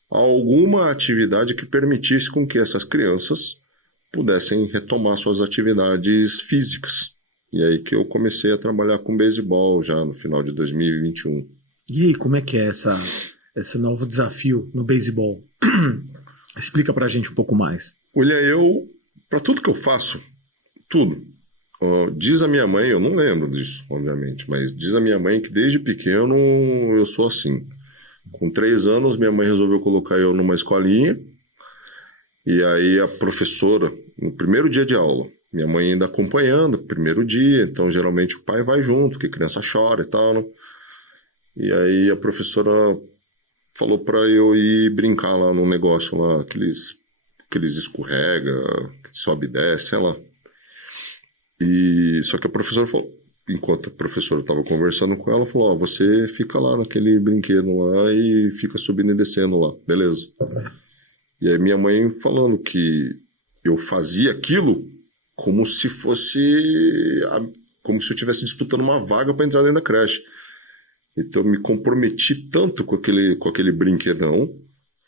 alguma atividade que permitisse com que essas crianças pudessem retomar suas atividades físicas. E aí que eu comecei a trabalhar com beisebol já no final de 2021. E aí, como é que é esse novo desafio no beisebol? Explica pra gente um pouco mais. Olha, para tudo que eu faço, tudo, diz a minha mãe, eu não lembro disso, obviamente, mas diz a minha mãe que desde pequeno eu sou assim. Com 3 anos, minha mãe resolveu colocar eu numa escolinha, e aí a professora, no primeiro dia de aula, minha mãe ainda acompanhando, primeiro dia, então geralmente o pai vai junto, porque criança chora e tal, né? E aí a professora falou para eu ir brincar lá no negócio lá, aqueles escorrega, que sobe e desce, sei lá. E só que a professora falou, enquanto a professora estava conversando com ela, falou, você fica lá naquele brinquedo lá e fica subindo e descendo lá, beleza. E aí minha mãe falando que eu fazia aquilo como se eu estivesse disputando uma vaga para entrar dentro da creche. Então eu me comprometi tanto com aquele brinquedão,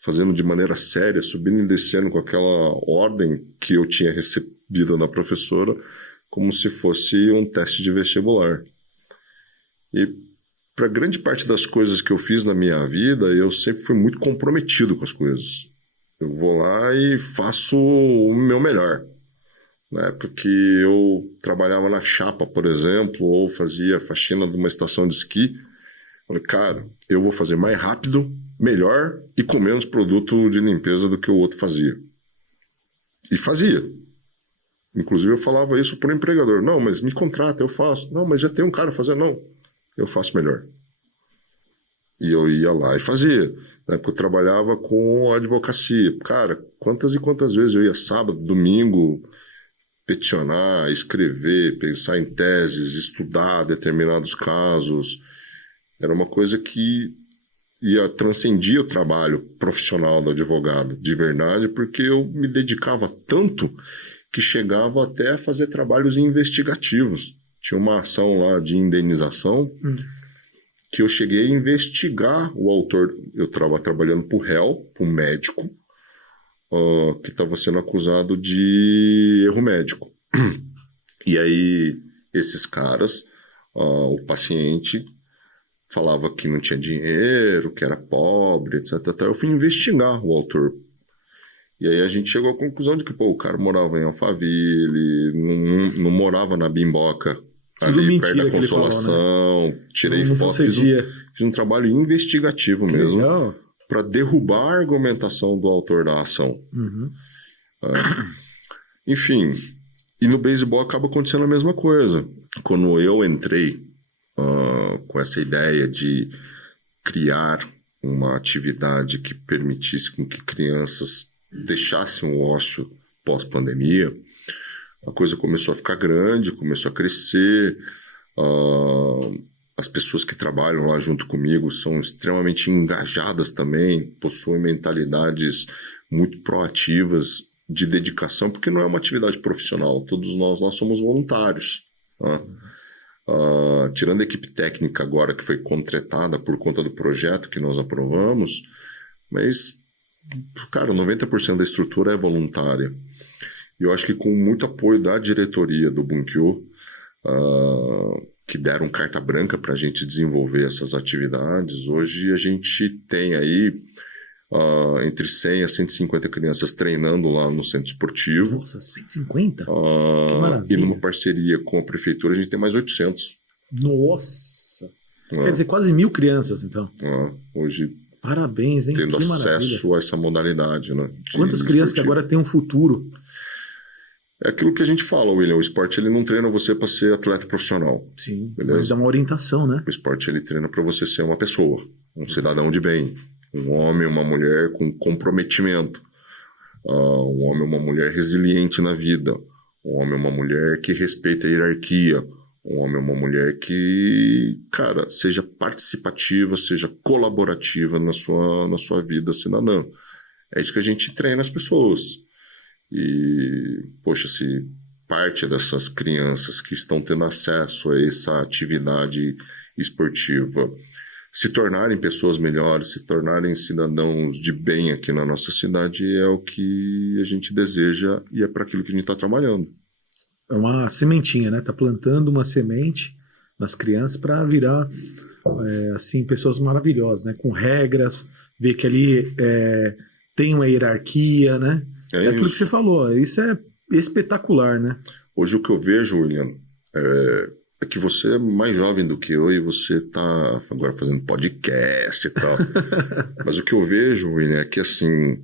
fazendo de maneira séria, subindo e descendo com aquela ordem que eu tinha recebido da professora, como se fosse um teste de vestibular. E para grande parte das coisas que eu fiz na minha vida, eu sempre fui muito comprometido com as coisas. Eu vou lá e faço o meu melhor. Na época que eu trabalhava na chapa, por exemplo, ou fazia faxina de uma estação de esqui, eu falei, cara, eu vou fazer mais rápido, melhor e com menos produto de limpeza do que o outro fazia. E fazia. Inclusive eu falava isso para o empregador. Não, mas me contrata, eu faço. Não, mas já tem um cara fazendo. Não, eu faço melhor. E eu ia lá e fazia. Na época eu trabalhava com advocacia. Cara, quantas e quantas vezes eu ia sábado, domingo, peticionar, escrever, pensar em teses, estudar determinados casos. Era uma coisa que transcendia o trabalho profissional do advogado, de verdade, porque eu me dedicava tanto que chegava até a fazer trabalhos investigativos. Tinha uma ação lá de indenização que eu cheguei a investigar o autor. Eu estava trabalhando para o réu, para um médico, que estava sendo acusado de erro médico. E aí, esses caras, o paciente falava que não tinha dinheiro, que era pobre, etc. Até eu fui investigar o autor. E aí a gente chegou à conclusão de que o cara morava em Alphaville, não morava na Bimboca, Tudo ali mentira perto da que ele falou, né? Consolação, tirei Não foto, procedia. fiz um trabalho investigativo Que mesmo legal. para derrubar a argumentação do autor da ação. Uhum. Enfim, e no beisebol acaba acontecendo a mesma coisa. Quando eu entrei com essa ideia de criar uma atividade que permitisse com que crianças deixassem o ócio pós-pandemia, a coisa começou a ficar grande, começou a crescer. As pessoas que trabalham lá junto comigo são extremamente engajadas também, possuem mentalidades muito proativas de dedicação, porque não é uma atividade profissional, todos nós somos voluntários. Né? Tirando a equipe técnica agora que foi contratada por conta do projeto que nós aprovamos, mas, cara, 90% da estrutura é voluntária. E eu acho que com muito apoio da diretoria do Bunkyo, que deram carta branca para a gente desenvolver essas atividades, hoje a gente tem aí entre 100 a 150 crianças treinando lá no centro esportivo. Nossa, 150? Que maravilha. E numa parceria com a prefeitura a gente tem mais 800. Nossa! Quer dizer, quase 1.000 crianças, então. Hoje, parabéns, hein? tendo que acesso maravilha. a essa modalidade. Né, quantas crianças que agora têm um futuro? É aquilo que a gente fala, William, o esporte ele não treina você para ser atleta profissional. Sim, beleza? Mas dá uma orientação, né? O esporte ele treina para você ser uma pessoa, um cidadão de bem, um homem, uma mulher com comprometimento, um homem, uma mulher resiliente na vida, um homem, uma mulher que respeita a hierarquia, um homem, uma mulher que, cara, seja participativa, seja colaborativa na sua vida cidadã. É isso que a gente treina as pessoas. E, poxa, se parte dessas crianças que estão tendo acesso a essa atividade esportiva se tornarem pessoas melhores, se tornarem cidadãos de bem aqui na nossa cidade, é o que a gente deseja e é para aquilo que a gente está trabalhando. É uma sementinha, né? Tá plantando uma semente nas crianças para virar, assim, pessoas maravilhosas, né? Com regras, ver que ali tem uma hierarquia, né? É aquilo que você falou, isso é espetacular, né? Hoje o que eu vejo, William, é que você é mais jovem do que eu e você está agora fazendo podcast e tal. Mas o que eu vejo, William, é que assim,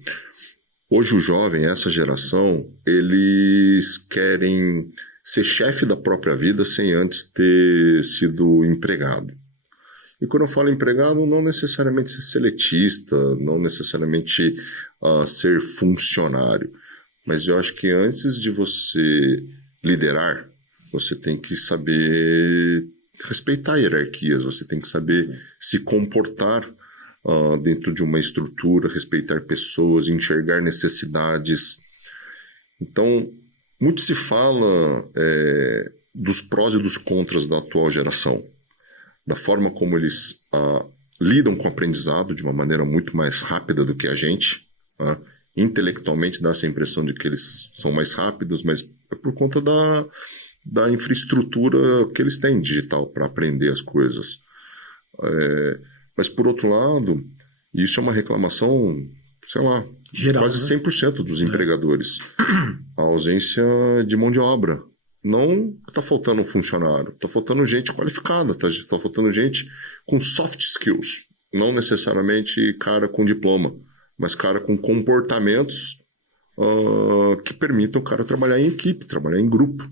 hoje o jovem, essa geração, eles querem ser chefe da própria vida sem antes ter sido empregado. E quando eu falo empregado, não necessariamente ser seletista, não necessariamente ser funcionário. Mas eu acho que antes de você liderar, você tem que saber respeitar hierarquias, você tem que saber se comportar dentro de uma estrutura, respeitar pessoas, enxergar necessidades. Então, muito se fala dos prós e dos contras da atual geração, da forma como eles lidam com o aprendizado de uma maneira muito mais rápida do que a gente. Intelectualmente dá essa impressão de que eles são mais rápidos, mas é por conta da infraestrutura que eles têm digital para aprender as coisas. Mas, por outro lado, isso é uma reclamação, sei lá, geral, de quase né? 100% dos empregadores. A ausência de mão de obra. Não está faltando funcionário, está faltando gente qualificada, está faltando gente com soft skills. Não necessariamente cara com diploma, mas cara com comportamentos que permitam o cara trabalhar em equipe, trabalhar em grupo.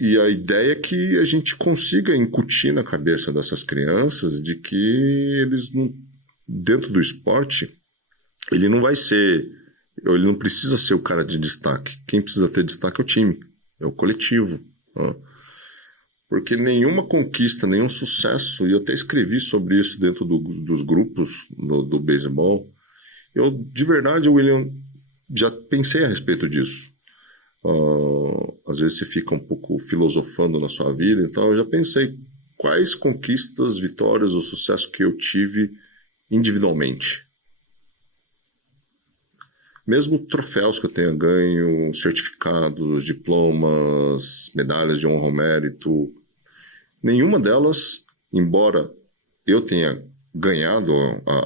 E a ideia é que a gente consiga incutir na cabeça dessas crianças de que eles, dentro do esporte, ele não precisa ser o cara de destaque. Quem precisa ter destaque é o time, é o coletivo. Porque nenhuma conquista, nenhum sucesso, e eu até escrevi sobre isso dentro dos grupos do beisebol, eu, de verdade, William, já pensei a respeito disso. Às vezes você fica um pouco filosofando na sua vida e tal, eu já pensei quais conquistas, vitórias ou sucesso que eu tive individualmente. Mesmo troféus que eu tenha ganho, certificados, diplomas, medalhas de honra ao mérito, nenhuma delas, embora eu tenha ganhado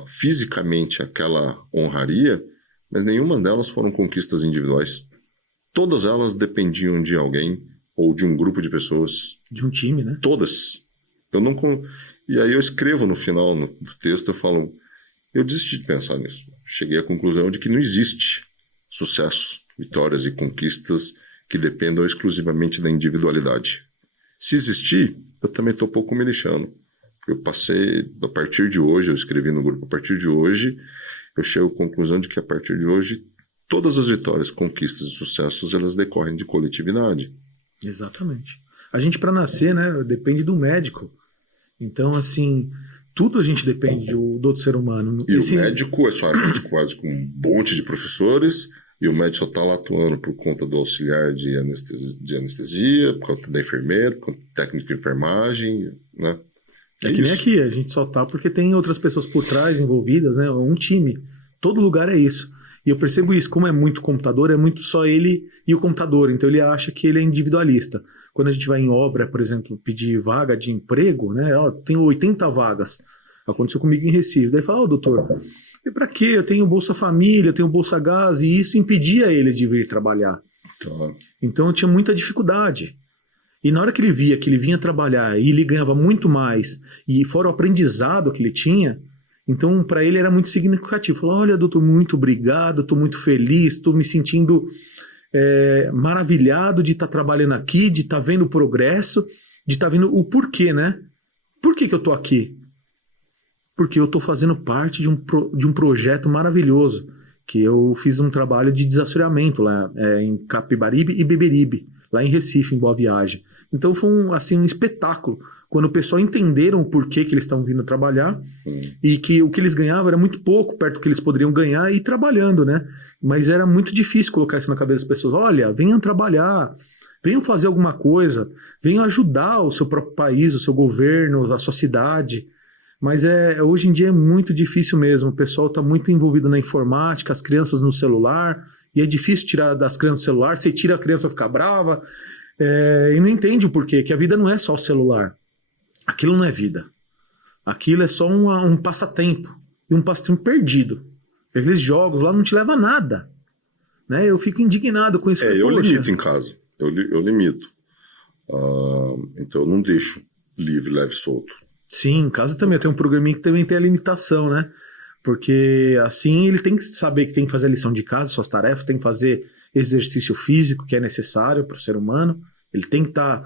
fisicamente aquela honraria, mas nenhuma delas foram conquistas individuais. Todas elas dependiam de alguém ou de um grupo de pessoas. De um time, né? Todas. Eu não... E aí eu escrevo no final do texto, eu falo, eu desisti de pensar nisso. Cheguei à conclusão de que não existe sucesso, vitórias e conquistas que dependam exclusivamente da individualidade. Se existir, eu também estou pouco me lixando. Eu passei, a partir de hoje, eu escrevi no grupo, a partir de hoje, eu chego à conclusão de que a partir de hoje, todas as vitórias, conquistas e sucessos, elas decorrem de coletividade. Exatamente. A gente, para nascer, né, depende do médico. Então, assim, tudo a gente depende do outro ser humano. E o médico é só médico quase com um monte de professores, e o médico só está lá atuando por conta do auxiliar de anestesia, por conta da enfermeira, por conta do técnico de enfermagem, né? É que nem aqui, a gente só tá porque tem outras pessoas por trás envolvidas, né? Um time. Todo lugar é isso. E eu percebo isso, como é muito computador, é muito só ele e o computador. Então ele acha que ele é individualista. Quando a gente vai em obra, por exemplo, pedir vaga de emprego, né? Ó, tem 80 vagas. Aconteceu comigo em Recife. Daí fala, doutor, e pra quê? Eu tenho Bolsa Família, eu tenho Bolsa Gás, e isso impedia eles de vir trabalhar. Então eu tinha muita dificuldade. E na hora que ele via que ele vinha trabalhar e ele ganhava muito mais, e fora o aprendizado que ele tinha, então para ele era muito significativo. Falou, olha, doutor, muito obrigado, estou muito feliz, estou me sentindo maravilhado de estar trabalhando aqui, de estar vendo o progresso, de estar vendo o porquê, né? Por que eu estou aqui? Porque eu estou fazendo parte de um projeto maravilhoso, que eu fiz um trabalho de desassoreamento lá em Capibaribe e Beberibe, lá em Recife, em Boa Viagem. Então foi um espetáculo, quando o pessoal entenderam o porquê que eles estavam vindo trabalhar e que o que eles ganhavam era muito pouco perto do que eles poderiam ganhar e trabalhando, né? Mas era muito difícil colocar isso na cabeça das pessoas. Olha, venham trabalhar, venham fazer alguma coisa, venham ajudar o seu próprio país, o seu governo, a sua cidade. Mas hoje em dia é muito difícil mesmo. O pessoal está muito envolvido na informática, as crianças no celular, e é difícil tirar das crianças o celular. Você tira a criança vai ficar brava, e não entende o porquê, que a vida não é só o celular. Aquilo não é vida. Aquilo é só um passatempo, e um passatempo perdido. Aqueles jogos lá não te levam a nada. Né? Eu fico indignado com isso. Eu limito em casa. Eu limito. Então eu não deixo livre, leve, solto. Sim, em casa também. Eu tenho um programinha que também tem a limitação, né? Porque assim ele tem que saber que tem que fazer a lição de casa, suas tarefas, tem que fazer exercício físico que é necessário para o ser humano. Ele tem que estar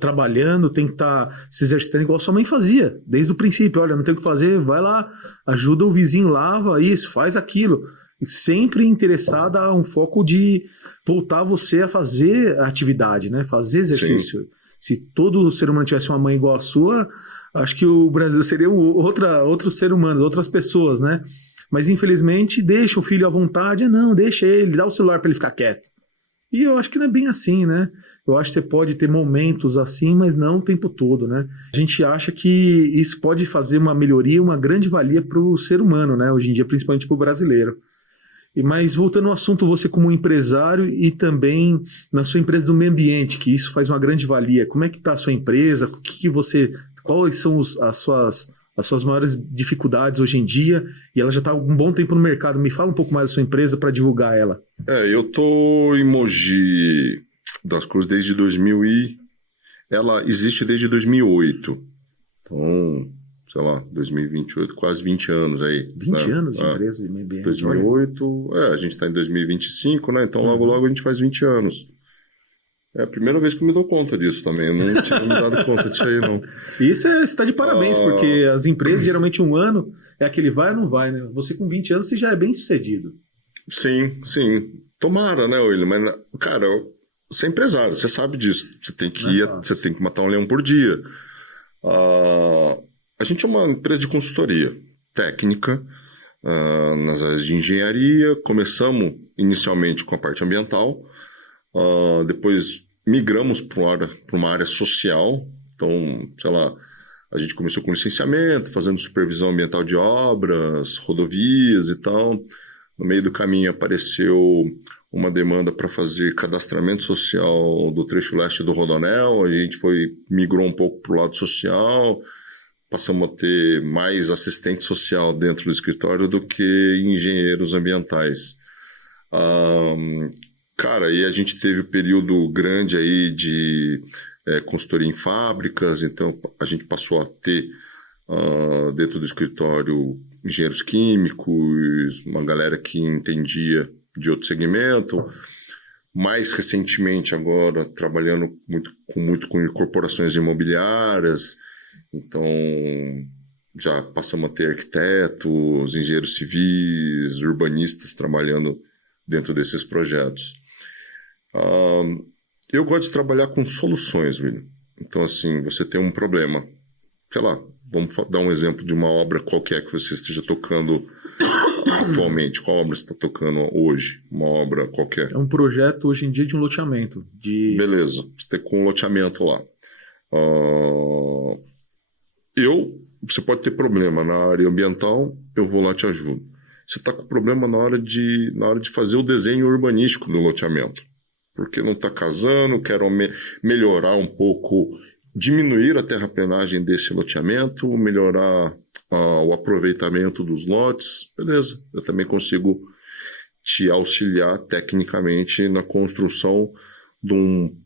trabalhando, tem que estar se exercitando igual sua mãe fazia, desde o princípio. Olha, não tem o que fazer, vai lá, ajuda o vizinho, lava isso, faz aquilo. E sempre interessada a um foco de voltar você a fazer atividade, né? Fazer exercício. Sim. Se todo ser humano tivesse uma mãe igual a sua, acho que o Brasil seria outro ser humano, outras pessoas, né? Mas infelizmente deixa o filho à vontade, não, deixa ele, dá o celular para ele ficar quieto. E eu acho que não é bem assim, né? Eu acho que você pode ter momentos assim, mas não o tempo todo, né? A gente acha que isso pode fazer uma melhoria, uma grande valia para o ser humano, né? Hoje em dia, principalmente para o brasileiro. Mas voltando ao assunto, você como empresário e também na sua empresa do meio ambiente, que isso faz uma grande valia. Como é que está a sua empresa? Quais são as suas maiores dificuldades hoje em dia? E ela já está há um bom tempo no mercado. Me fala um pouco mais da sua empresa para divulgar ela. Eu estou em Mogi das Cruzes desde 2000 ela existe desde 2008. Então, sei lá, 2028, quase 20 anos aí. 20 anos de empresa de meio ambiente. 2008, a gente está em 2025, né? Então logo a gente faz 20 anos. É a primeira vez que eu me dou conta disso também. Eu não tinha me dado conta disso aí, não. Isso você está de parabéns, porque as empresas, geralmente um ano, é aquele vai ou não vai, né? Você com 20 anos, você já é bem sucedido. Sim. Tomara, né, William? Mas, cara, você é empresário, você sabe disso. Você tem que matar um leão por dia. A gente é uma empresa de consultoria técnica nas áreas de engenharia. Começamos inicialmente com a parte ambiental, depois migramos para uma área social. Então, sei lá, a gente começou com licenciamento, fazendo supervisão ambiental de obras, rodovias e tal. No meio do caminho apareceu uma demanda para fazer cadastramento social do trecho leste do Rodoanel. A gente migrou um pouco para o lado social. Passamos a ter mais assistente social dentro do escritório do que engenheiros ambientais. Cara, aí a gente teve um período grande aí de consultoria em fábricas, então a gente passou a ter dentro do escritório engenheiros químicos, uma galera que entendia de outro segmento. Mais recentemente agora trabalhando muito com corporações imobiliárias, então já passamos a ter arquitetos, engenheiros civis, urbanistas trabalhando dentro desses projetos. Eu gosto de trabalhar com soluções, William. Então, assim, você tem um problema. Sei lá, vamos dar um exemplo de uma obra qualquer que você esteja tocando atualmente. Qual obra você está tocando hoje? Uma obra qualquer. É um projeto hoje em dia de um loteamento. Beleza, você tem com um loteamento lá. Você pode ter problema na área ambiental, eu vou lá te ajudo. Você está com problema na hora de fazer o desenho urbanístico do loteamento. Porque não está casando, quero melhorar um pouco, diminuir a terraplenagem desse loteamento, melhorar o aproveitamento dos lotes. Beleza, eu também consigo te auxiliar tecnicamente na construção de um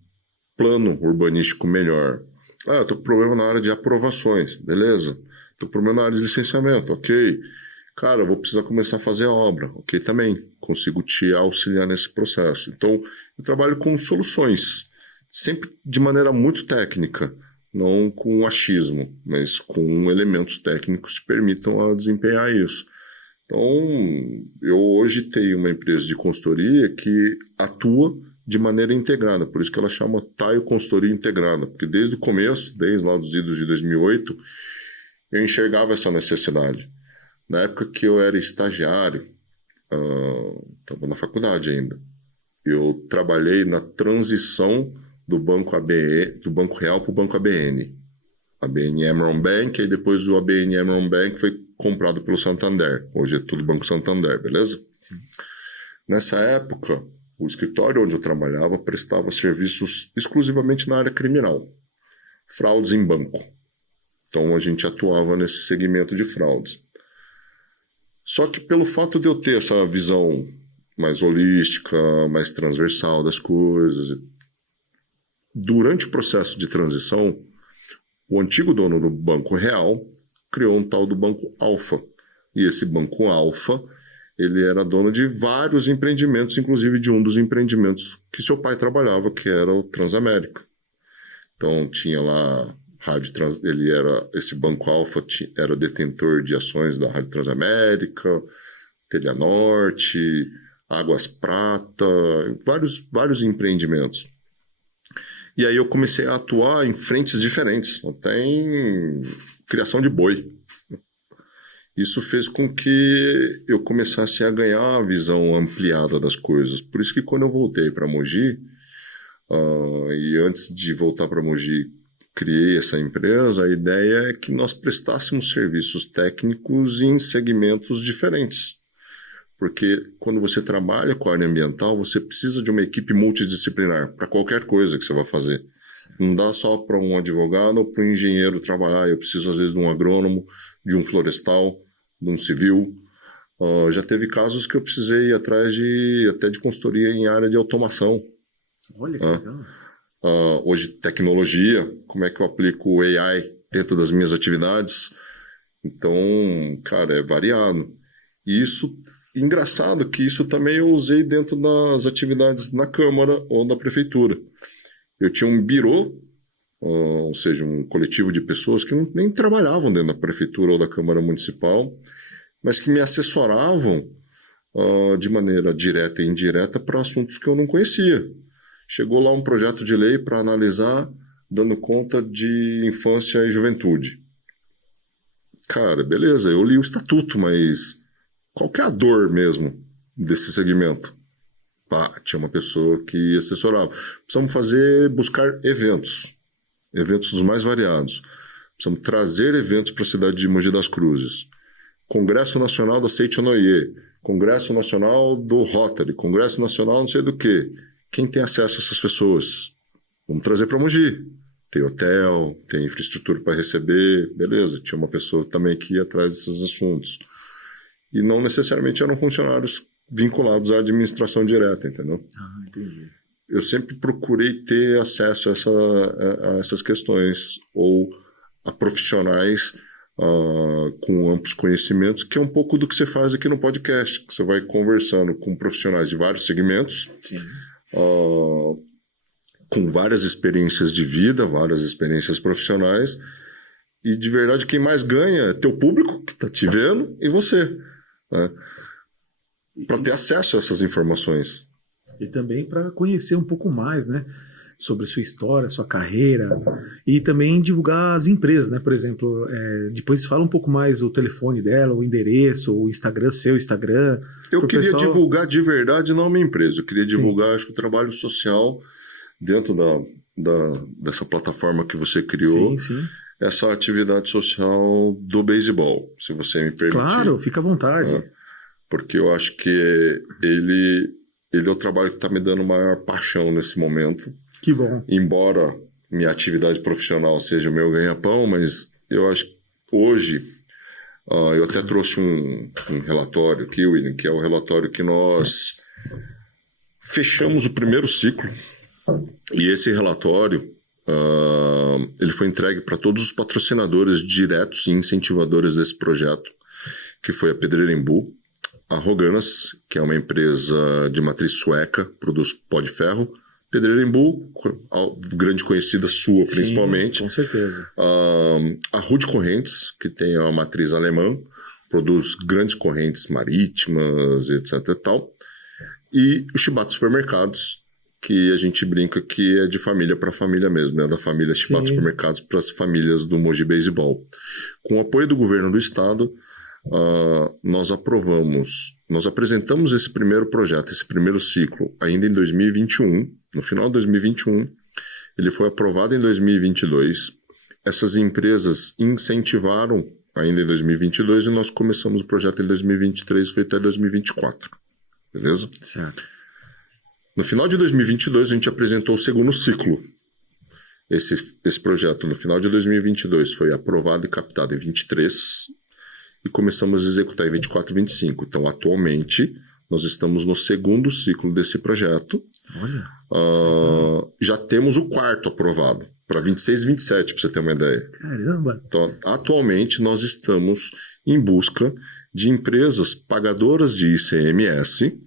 plano urbanístico melhor. Estou com problema na área de aprovações. Beleza. Estou com problema na área de licenciamento. Ok. Cara, eu vou precisar começar a fazer a obra. Ok, também. Consigo te auxiliar nesse processo. Então, eu trabalho com soluções, sempre de maneira muito técnica, não com achismo, mas com elementos técnicos que permitam desempenhar isso. Então, eu hoje tenho uma empresa de consultoria que atua de maneira integrada, por isso que ela chama Taio Consultoria Integrada, porque desde o começo, desde lá dos idos de 2008, eu enxergava essa necessidade. Na época que eu era estagiário, estava na faculdade ainda, eu trabalhei na transição do Banco Real para o Banco ABN. ABN Amron Bank, e depois o ABN Amron Bank foi comprado pelo Santander. Hoje é tudo Banco Santander, beleza? Sim. Nessa época, o escritório onde eu trabalhava prestava serviços exclusivamente na área criminal. Fraudes em banco. Então, a gente atuava nesse segmento de fraudes. Só que pelo fato de eu ter essa visão mais holística, mais transversal das coisas, durante o processo de transição, o antigo dono do Banco Real criou um tal do Banco Alfa. E esse Banco Alfa, ele era dono de vários empreendimentos, inclusive de um dos empreendimentos que seu pai trabalhava, que era o Transamérica. Então, tinha lá esse Banco Alfa era detentor de ações da Rádio Transamérica, Telha Norte, Águas Prata, vários empreendimentos. E aí eu comecei a atuar em frentes diferentes, até em criação de boi. Isso fez com que eu começasse a ganhar a visão ampliada das coisas. Por isso que quando eu voltei para Mogi, e antes de voltar para Mogi, criei essa empresa, a ideia é que nós prestássemos serviços técnicos em segmentos diferentes. Porque quando você trabalha com a área ambiental, você precisa de uma equipe multidisciplinar para qualquer coisa que você vai fazer. Não dá só para um advogado ou para um engenheiro trabalhar. Eu preciso, às vezes, de um agrônomo, de um florestal, de um civil. Já teve casos que eu precisei ir atrás até de consultoria em área de automação. Olha que legal. Hoje, tecnologia, como é que eu aplico o AI dentro das minhas atividades? Então, cara, é variado. E isso, engraçado que isso também eu usei dentro das atividades na Câmara ou na Prefeitura. Eu tinha um birô, ou seja, um coletivo de pessoas que nem trabalhavam dentro da Prefeitura ou da Câmara Municipal, mas que me assessoravam de maneira direta e indireta para assuntos que eu não conhecia. Chegou lá um projeto de lei para analisar, dando conta de infância e juventude. Cara, beleza, eu li o estatuto, mas qual que é a dor mesmo desse segmento? Tinha uma pessoa que assessorava. Precisamos buscar eventos dos mais variados. Precisamos trazer eventos para a cidade de Mogi das Cruzes. Congresso Nacional da Seitonoye, Congresso Nacional do Rotary, Congresso Nacional não sei do quê. Quem tem acesso a essas pessoas? Vamos trazer para Mogi. Tem hotel, tem infraestrutura para receber, beleza. Tinha uma pessoa também que ia atrás desses assuntos. E não necessariamente eram funcionários vinculados à administração direta, entendeu? Ah, entendi. Eu sempre procurei ter acesso a essas questões, ou a profissionais com amplos conhecimentos, que é um pouco do que você faz aqui no podcast, que você vai conversando com profissionais de vários segmentos, com várias experiências de vida, várias experiências profissionais, e de verdade quem mais ganha é teu público, que está te vendo, e você, né? Para ter acesso a essas informações. E também para conhecer um pouco mais, né, sobre sua história, sua carreira, e também divulgar as empresas, né? Por exemplo, depois fala um pouco mais o telefone dela, o endereço, o Instagram, seu Instagram. Eu queria pessoal... divulgar de verdade, não a minha empresa. Eu queria divulgar, acho que o trabalho social dentro dessa plataforma que você criou. Sim. Essa atividade social do beisebol, se você me permitir. Claro, fica à vontade. Porque eu acho que ele é o trabalho que está me dando maior paixão nesse momento. Que bom. Embora minha atividade profissional seja o meu ganha-pão, mas eu acho que hoje, eu até trouxe um relatório aqui, William, que é o relatório que nós fechamos o primeiro ciclo. E esse relatório, ele foi entregue para todos os patrocinadores diretos e incentivadores desse projeto, que foi a Pedreira Embu, a Roganas, que é uma empresa de matriz sueca, produz pó de ferro, Pedreira Embu, grande conhecida sua, Sim, principalmente. Com certeza. A Rude Correntes, que tem a matriz alemã, produz grandes correntes marítimas, etc. e tal. E o Shibato Supermercados, que a gente brinca que é de família para família mesmo, é da família Shibato Supermercados para as famílias do Mogi Beisebol. Com o apoio do governo do estado, nós apresentamos esse primeiro projeto, esse primeiro ciclo, ainda em 2021. No final de 2021, ele foi aprovado em 2022. Essas empresas incentivaram ainda em 2022 e nós começamos o projeto em 2023 e foi até 2024. Beleza? Certo. No final de 2022, a gente apresentou o segundo ciclo. Esse projeto, no final de 2022, foi aprovado e captado em 23 e começamos a executar em 24 e 25. Então, atualmente, nós estamos no segundo ciclo desse projeto. Olha. Já temos o quarto aprovado, para 26 e 27, para você ter uma ideia. Caramba! Então, atualmente, nós estamos em busca de empresas pagadoras de ICMS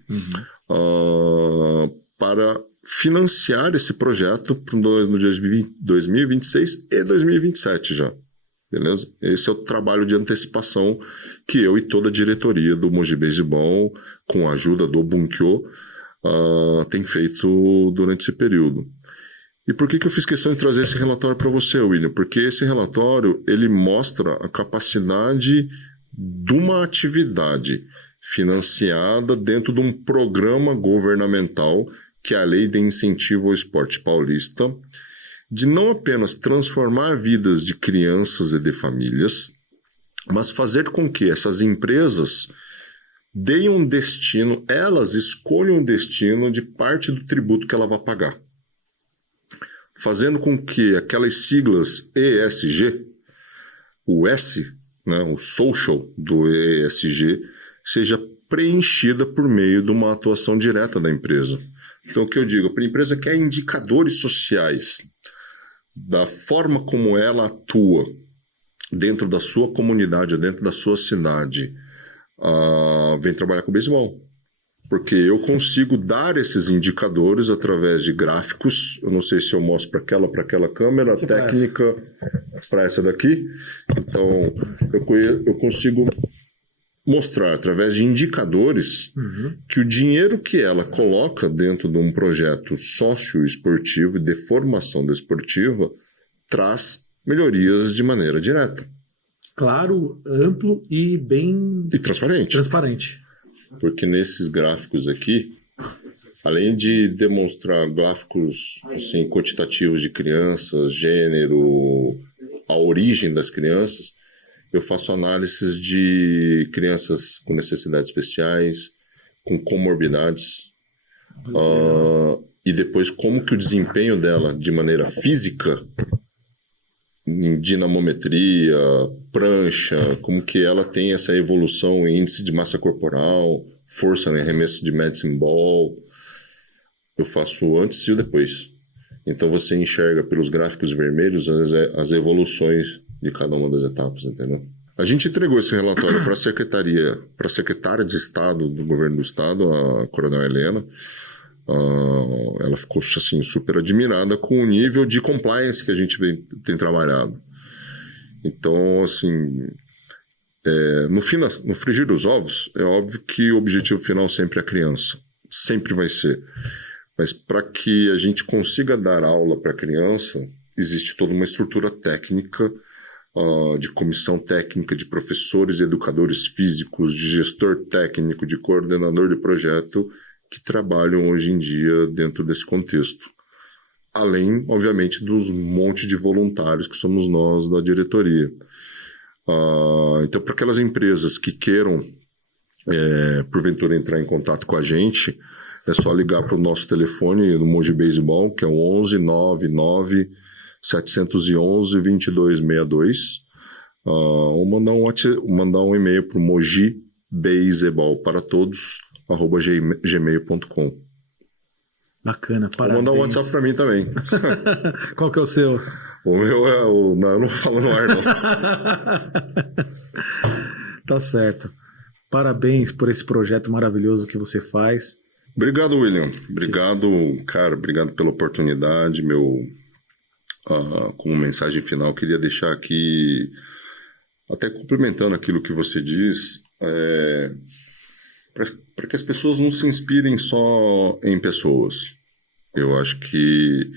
para financiar esse projeto no dia 2026 e 2027 já. Beleza? Esse é o trabalho de antecipação que eu e toda a diretoria do Mogi Beisebol, com a ajuda do Bunkyo, tem feito durante esse período. E por que eu fiz questão de trazer esse relatório para você, William? Porque esse relatório ele mostra a capacidade de uma atividade financiada dentro de um programa governamental, que é a Lei de Incentivo ao Esporte Paulista, de não apenas transformar vidas de crianças e de famílias, mas fazer com que essas empresas deem um destino, elas escolham o destino de parte do tributo que ela vai pagar. Fazendo com que aquelas siglas ESG, o S, né, o social do ESG, seja preenchida por meio de uma atuação direta da empresa. Então, o que eu digo, para a empresa quer indicadores sociais da forma como ela atua dentro da sua comunidade, dentro da sua cidade, vem trabalhar com beisebol. Porque eu consigo dar esses indicadores através de gráficos. Eu não sei se eu mostro para aquela câmera, a técnica para essa daqui. Então, eu consigo mostrar através de indicadores que o dinheiro que ela coloca dentro de um projeto socioesportivo e de formação desportiva traz melhorias de maneira direta. Claro, amplo e bem... E transparente. Porque nesses gráficos aqui, além de demonstrar gráficos assim, quantitativos de crianças, gênero, a origem das crianças, eu faço análises de crianças com necessidades especiais, com comorbidades, e depois como que o desempenho dela de maneira física, em dinamometria, prancha, como que ela tem essa evolução em índice de massa corporal, força, né? Arremesso de medicine ball, eu faço antes e o depois. Então você enxerga pelos gráficos vermelhos as evoluções de cada uma das etapas, entendeu? A gente entregou esse relatório para a secretária de Estado do governo do Estado, a Coronel Helena. Ela ficou assim, super admirada com o nível de compliance que a gente tem trabalhado. Então, assim, no frigir dos ovos, é óbvio que o objetivo final sempre é a criança. Sempre vai ser. Mas para que a gente consiga dar aula para a criança, existe toda uma estrutura técnica, de comissão técnica, de professores, educadores físicos, de gestor técnico, de coordenador de projeto, que trabalham hoje em dia dentro desse contexto. Além, obviamente, dos monte de voluntários que somos nós da diretoria. Então, para aquelas empresas que queiram, porventura, entrar em contato com a gente, é só ligar para o nosso telefone do Mogi Baseball, que é o 11 99 711 2262, ou mandar um e-mail para o Mogi Baseball para todos, @gmail.com. Bacana, parabéns. Vou mandar um WhatsApp para mim também. Qual que é o seu? O meu é o... Não, eu não falo no ar, não. Tá certo. Parabéns por esse projeto maravilhoso que você faz. Obrigado, William. Obrigado, cara. Obrigado pela oportunidade. Como mensagem final, queria deixar aqui, até complementando aquilo que você diz, para que as pessoas não se inspirem só em pessoas. Eu acho que,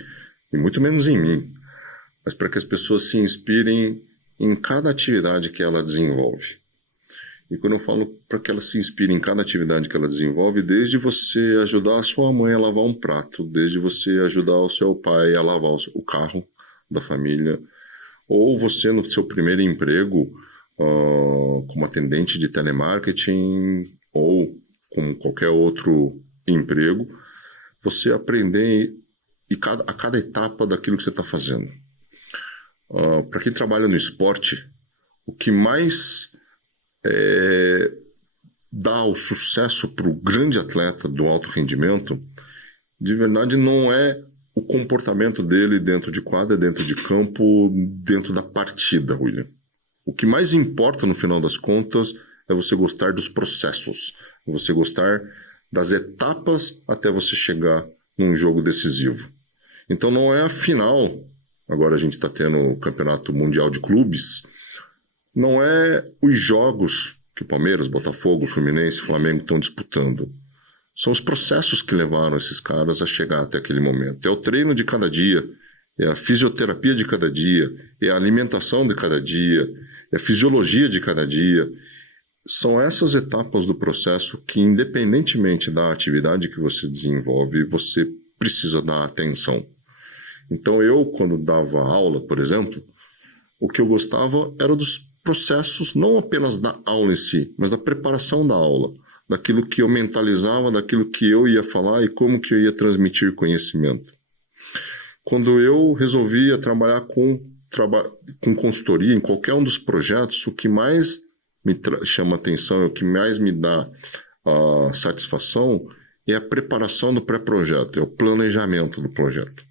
e muito menos em mim, mas para que as pessoas se inspirem em cada atividade que ela desenvolve. E quando eu falo para que ela se inspire em cada atividade que ela desenvolve, desde você ajudar a sua mãe a lavar um prato, desde você ajudar o seu pai a lavar o carro da família, ou você no seu primeiro emprego como atendente de telemarketing ou como qualquer outro emprego, você aprender a cada etapa daquilo que você está fazendo. Para quem trabalha no esporte, o que mais dá o sucesso para o grande atleta do alto rendimento, de verdade não é o comportamento dele dentro de quadra, dentro de campo, dentro da partida, William. O que mais importa no final das contas é você gostar dos processos, você gostar das etapas até você chegar num jogo decisivo. Então não é a final, agora a gente está tendo o Campeonato Mundial de Clubes, não é os jogos que o Palmeiras, Botafogo, Fluminense, Flamengo estão disputando. São os processos que levaram esses caras a chegar até aquele momento. É o treino de cada dia, é a fisioterapia de cada dia, é a alimentação de cada dia, é a fisiologia de cada dia. São essas etapas do processo que, independentemente da atividade que você desenvolve, você precisa dar atenção. Então eu, quando dava aula, por exemplo, o que eu gostava era dos processos, não apenas da aula em si, mas da preparação da aula, daquilo que eu mentalizava, daquilo que eu ia falar e como que eu ia transmitir conhecimento. Quando eu resolvia trabalhar com consultoria em qualquer um dos projetos, o que mais me chama atenção, o que mais me dá satisfação é a preparação do pré-projeto, é o planejamento do projeto.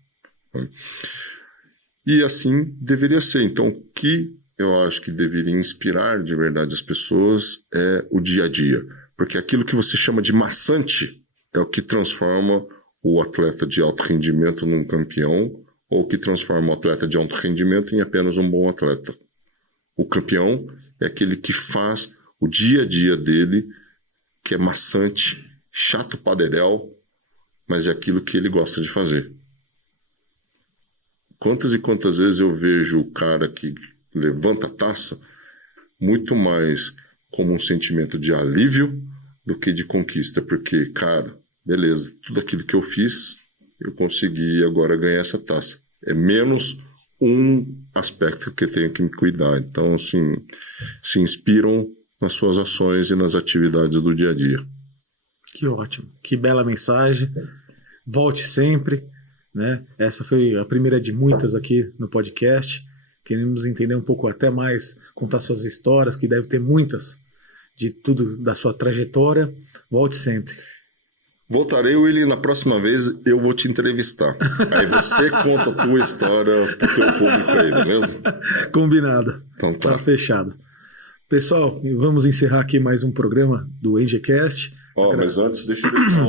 E assim deveria ser. Então, o que eu acho que deveria inspirar de verdade as pessoas é o dia a dia. Porque aquilo que você chama de maçante é o que transforma o atleta de alto rendimento num campeão, ou que transforma o atleta de alto rendimento em apenas um bom atleta. O campeão é aquele que faz o dia a dia dele, que é maçante, chato pra dedéu, mas é aquilo que ele gosta de fazer. Quantas e quantas vezes eu vejo o cara que levanta a taça muito mais como um sentimento de alívio do que de conquista, porque, cara, beleza, tudo aquilo que eu fiz, eu consegui agora ganhar essa taça. É menos um aspecto que eu tenho que me cuidar. Então, assim, se inspiram nas suas ações e nas atividades do dia a dia. Que ótimo, que bela mensagem. Volte sempre, né? Essa foi a primeira de muitas aqui no podcast. Queremos entender um pouco até mais, contar suas histórias, que deve ter muitas, de tudo, da sua trajetória. Volte sempre. Voltarei, Willy, na próxima vez eu vou te entrevistar. Aí você conta a tua história pro teu público aí, beleza? Combinado. Então tá. Tá fechado. Pessoal, vamos encerrar aqui mais um programa do EngieCast. Mas antes, deixa eu deixar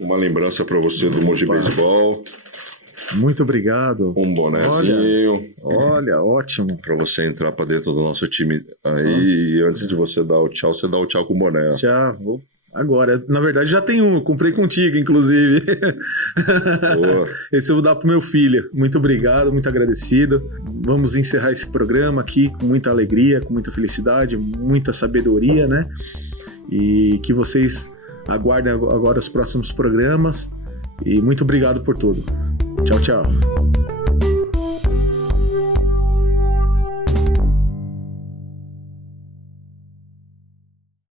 uma lembrança para você do Mogi Baseball. Muito obrigado. Um bonezinho. Olha, ótimo. Para você entrar para dentro do nosso time aí. E antes de você dar o tchau, você dá o tchau com o boné. Já vou. Agora, na verdade já tem um, eu comprei contigo, inclusive. Boa. Esse eu vou dar pro meu filho. Muito obrigado, muito agradecido. Vamos encerrar esse programa aqui com muita alegria, com muita felicidade, muita sabedoria, né? E que vocês aguardem agora os próximos programas. E muito obrigado por tudo. Tchau, tchau.